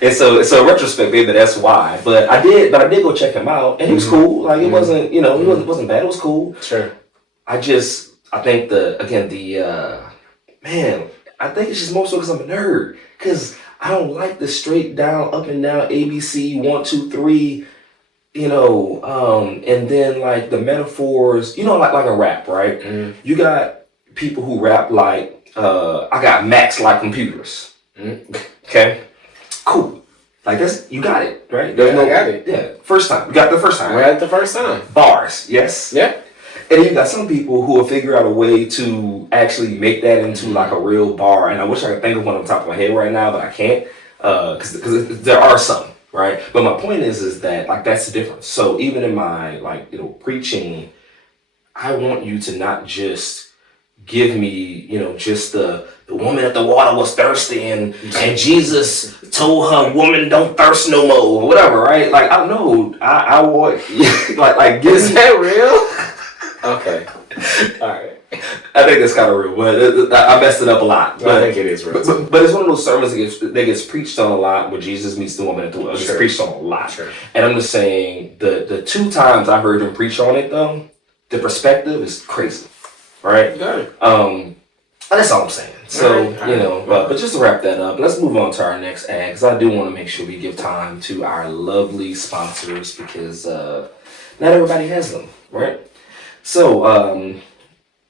And so in retrospect, maybe that's why. But I did go check him out, and he was cool. Like it wasn't, it wasn't bad. It was cool. Sure. I think I think it's just more so because I'm a nerd. Because I don't like the straight down, up and down, ABC, 1, 2, 3, and then like the metaphors, like a rap, right? You got people who rap like, I got Macs like computers. Okay? Cool. Like that's, you got it, right? I got it. Yeah, first time. You got the first time, right? We got the first time. Bars, yes? Yeah. And you got some people who will figure out a way to actually make that into like a real bar. And I wish I could think of one on top of my head right now, but I can't. Because there are some, right? But my point is that like that's the difference. So even in my preaching, I want you to not just give me, just the woman at the water was thirsty and Jesus told her, woman, don't thirst no more or whatever, right? Like I don't know. I want like is that real? Okay. All right. I think that's kind of real, but I messed it up a lot. But I think it is real. But it's one of those sermons that gets preached on a lot where Jesus meets the woman at the well. It gets preached on a lot. Sure. And I'm just saying, the 2 times I heard him preach on it, though, the perspective is crazy. Right? Got it. That's all I'm saying. So, but just to wrap that up, let's move on to our next ad, because I do want to make sure we give time to our lovely sponsors, because not everybody has them, right? So,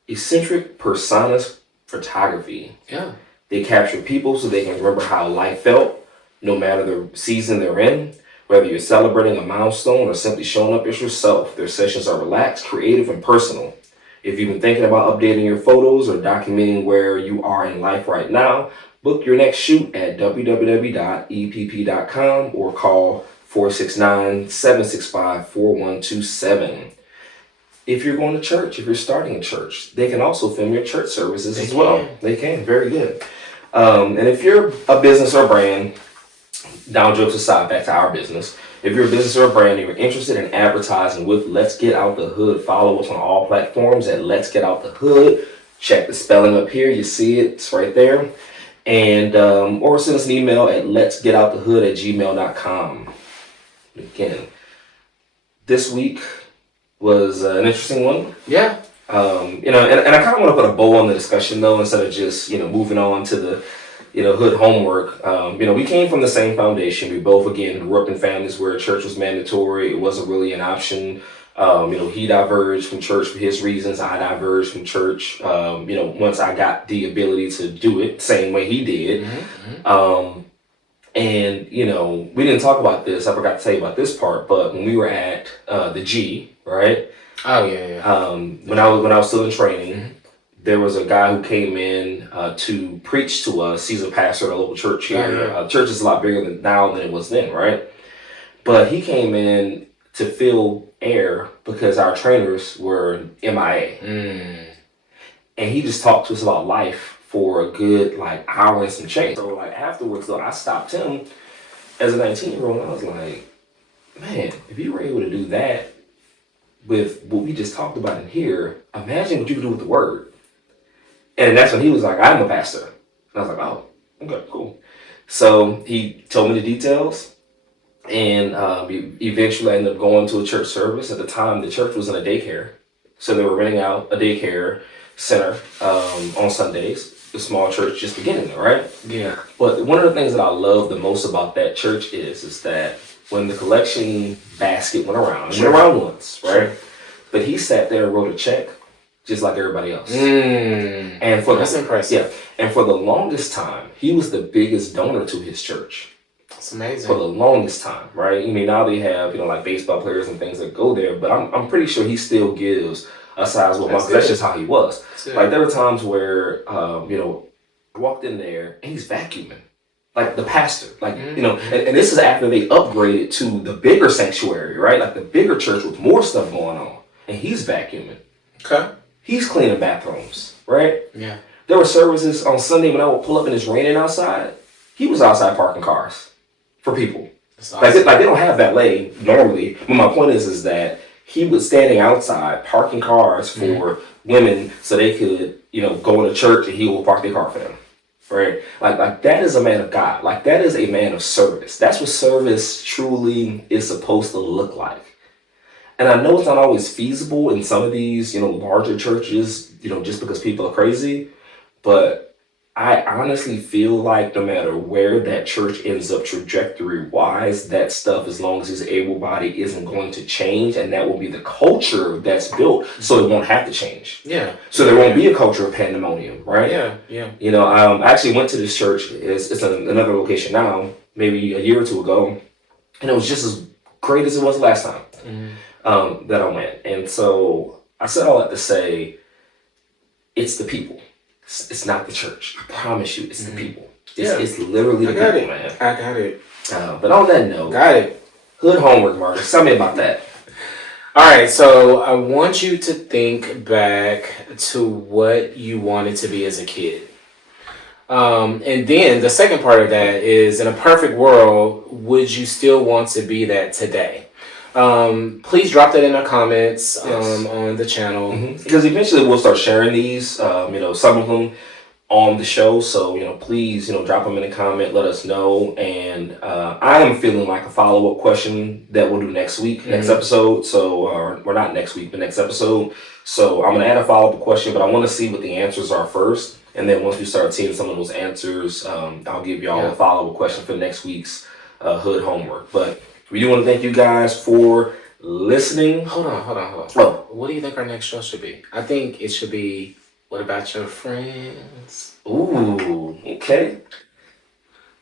Eccentric Personas Photography. Yeah. They capture people so they can remember how life felt, no matter the season they're in. Whether you're celebrating a milestone or simply showing up as yourself, their sessions are relaxed, creative, and personal. If you've been thinking about updating your photos or documenting where you are in life right now, book your next shoot at www.epp.com or call 469-765-4127. If you're going to church, if you're starting a church, they can also film your church services as well. They can, very good. And if you're a business or a brand, down jokes aside, back to our business. If you're a business or a brand and you're interested in advertising with Let's Get Out the Hood, follow us on all platforms at Let's Get Out the Hood. Check the spelling up here. You see it. It's right there. And or send us an email at letsgetoutthehood@gmail.com. Again, this week was an interesting one. Yeah. And I kind of want to put a bow on the discussion though, instead of just, moving on to the, hood homework. We came from the same foundation. We both, again, grew up in families where church was mandatory. It wasn't really an option. He diverged from church for his reasons. I diverged from church, once I got the ability to do it, same way he did. And we didn't talk about this. I forgot to tell you about this part, but when we were at the G, right? Oh yeah. When I was still in training, there was a guy who came in to preach to us. He's a pastor at a local church here. The church is a lot bigger now than it was then, right? But he came in to fill air because our trainers were MIA. And he just talked to us about life for a good hour and some change. So afterwards though, I stopped him as a 19-year-old and I was like, man, if you were able to do that with what we just talked about in here, imagine what you could do with the word. And that's when he was like, I'm a pastor. And I was like, oh, okay, cool. So he told me the details. And eventually I ended up going to a church service. At the time, the church was in a daycare. So they were renting out a daycare center on Sundays. The small church just beginning there, right? Yeah. But one of the things that I love the most about that church is that when the collection basket went around, it went around once, right? But he sat there and wrote a check just like everybody else. And that's impressive. Yeah. And for the longest time, he was the biggest donor to his church. That's amazing. For the longest time, right? I mean, now they have, baseball players and things that go there, but I'm pretty sure he still gives a sizable amount. That's just how he was. There were times where, I walked in there and he's vacuuming. The pastor, and this is after they upgraded to the bigger sanctuary, right? The bigger church with more stuff going on. And he's vacuuming. Okay. He's cleaning bathrooms, right? Yeah. There were services on Sunday when I would pull up and it's raining outside. He was outside parking cars for people. Awesome. They don't have valet normally. But my point is that he was standing outside parking cars for women so they could, go into church and he will park their car for them. Right? That is a man of God. That is a man of service. That's what service truly is supposed to look like. And I know it's not always feasible in some of these, larger churches, just because people are crazy. But I honestly feel like no matter where that church ends up trajectory-wise, that stuff, as long as he's able-bodied, isn't going to change. And that will be the culture that's built, so it won't have to change. Yeah. So there won't be a culture of pandemonium, right? Yeah. I actually went to this church. It's another location now, maybe a year or two ago. And it was just as great as it was last time that I went. And so I said all that to say, it's the people. It's not the church. I promise you, it's the people. It's literally the people, man. I got it. But on that note, got it. Hood homework, Marcus. Tell me about that. All right, so I want you to think back to what you wanted to be as a kid. And then the second part of that is, in a perfect world, would you still want to be that today? Please drop that in the comments on the channel. Because eventually we'll start sharing these, some of them on the show. So, please, drop them in a comment, let us know. And I am feeling like a follow-up question that we'll do next week, next episode. So, or not next week, but next episode. So I'm going to add a follow-up question, but I want to see what the answers are first. And then once we start seeing some of those answers, I'll give y'all a follow-up question for next week's Hood homework. But we do want to thank you guys for listening. Hold on. Oh. What do you think our next show should be? I think it should be, what about your friends? Ooh, okay.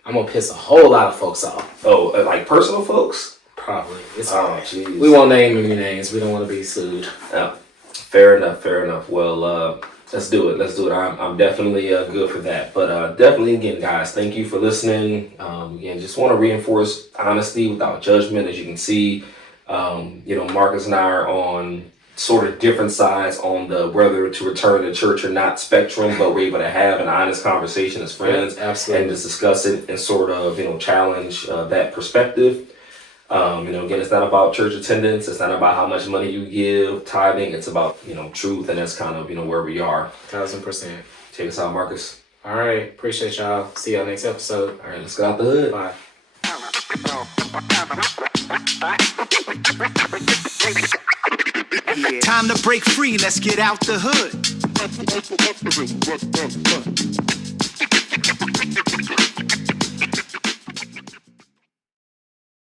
I'm going to piss a whole lot of folks off. Oh, personal folks? Probably. It's jeez. We won't name any names. We don't want to be sued. Oh. Fair enough. Fair enough. Well, let's do it. Let's do it. I'm definitely good for that. But definitely, again, guys, thank you for listening. Again, just want to reinforce honesty without judgment. As you can see, Marcus and I are on sort of different sides on the whether to return to church or not spectrum, but we're able to have an honest conversation as friends, absolutely, and just discuss it and sort of challenge that perspective. Again, it's not about church attendance. It's not about how much money you give, tithing. It's about, truth. And that's kind of, where we are. 1000%. Take us out, Marcus. All right. Appreciate y'all. See y'all next episode. All right, let's get out the hood. Bye. Time to break free, let's get out the hood.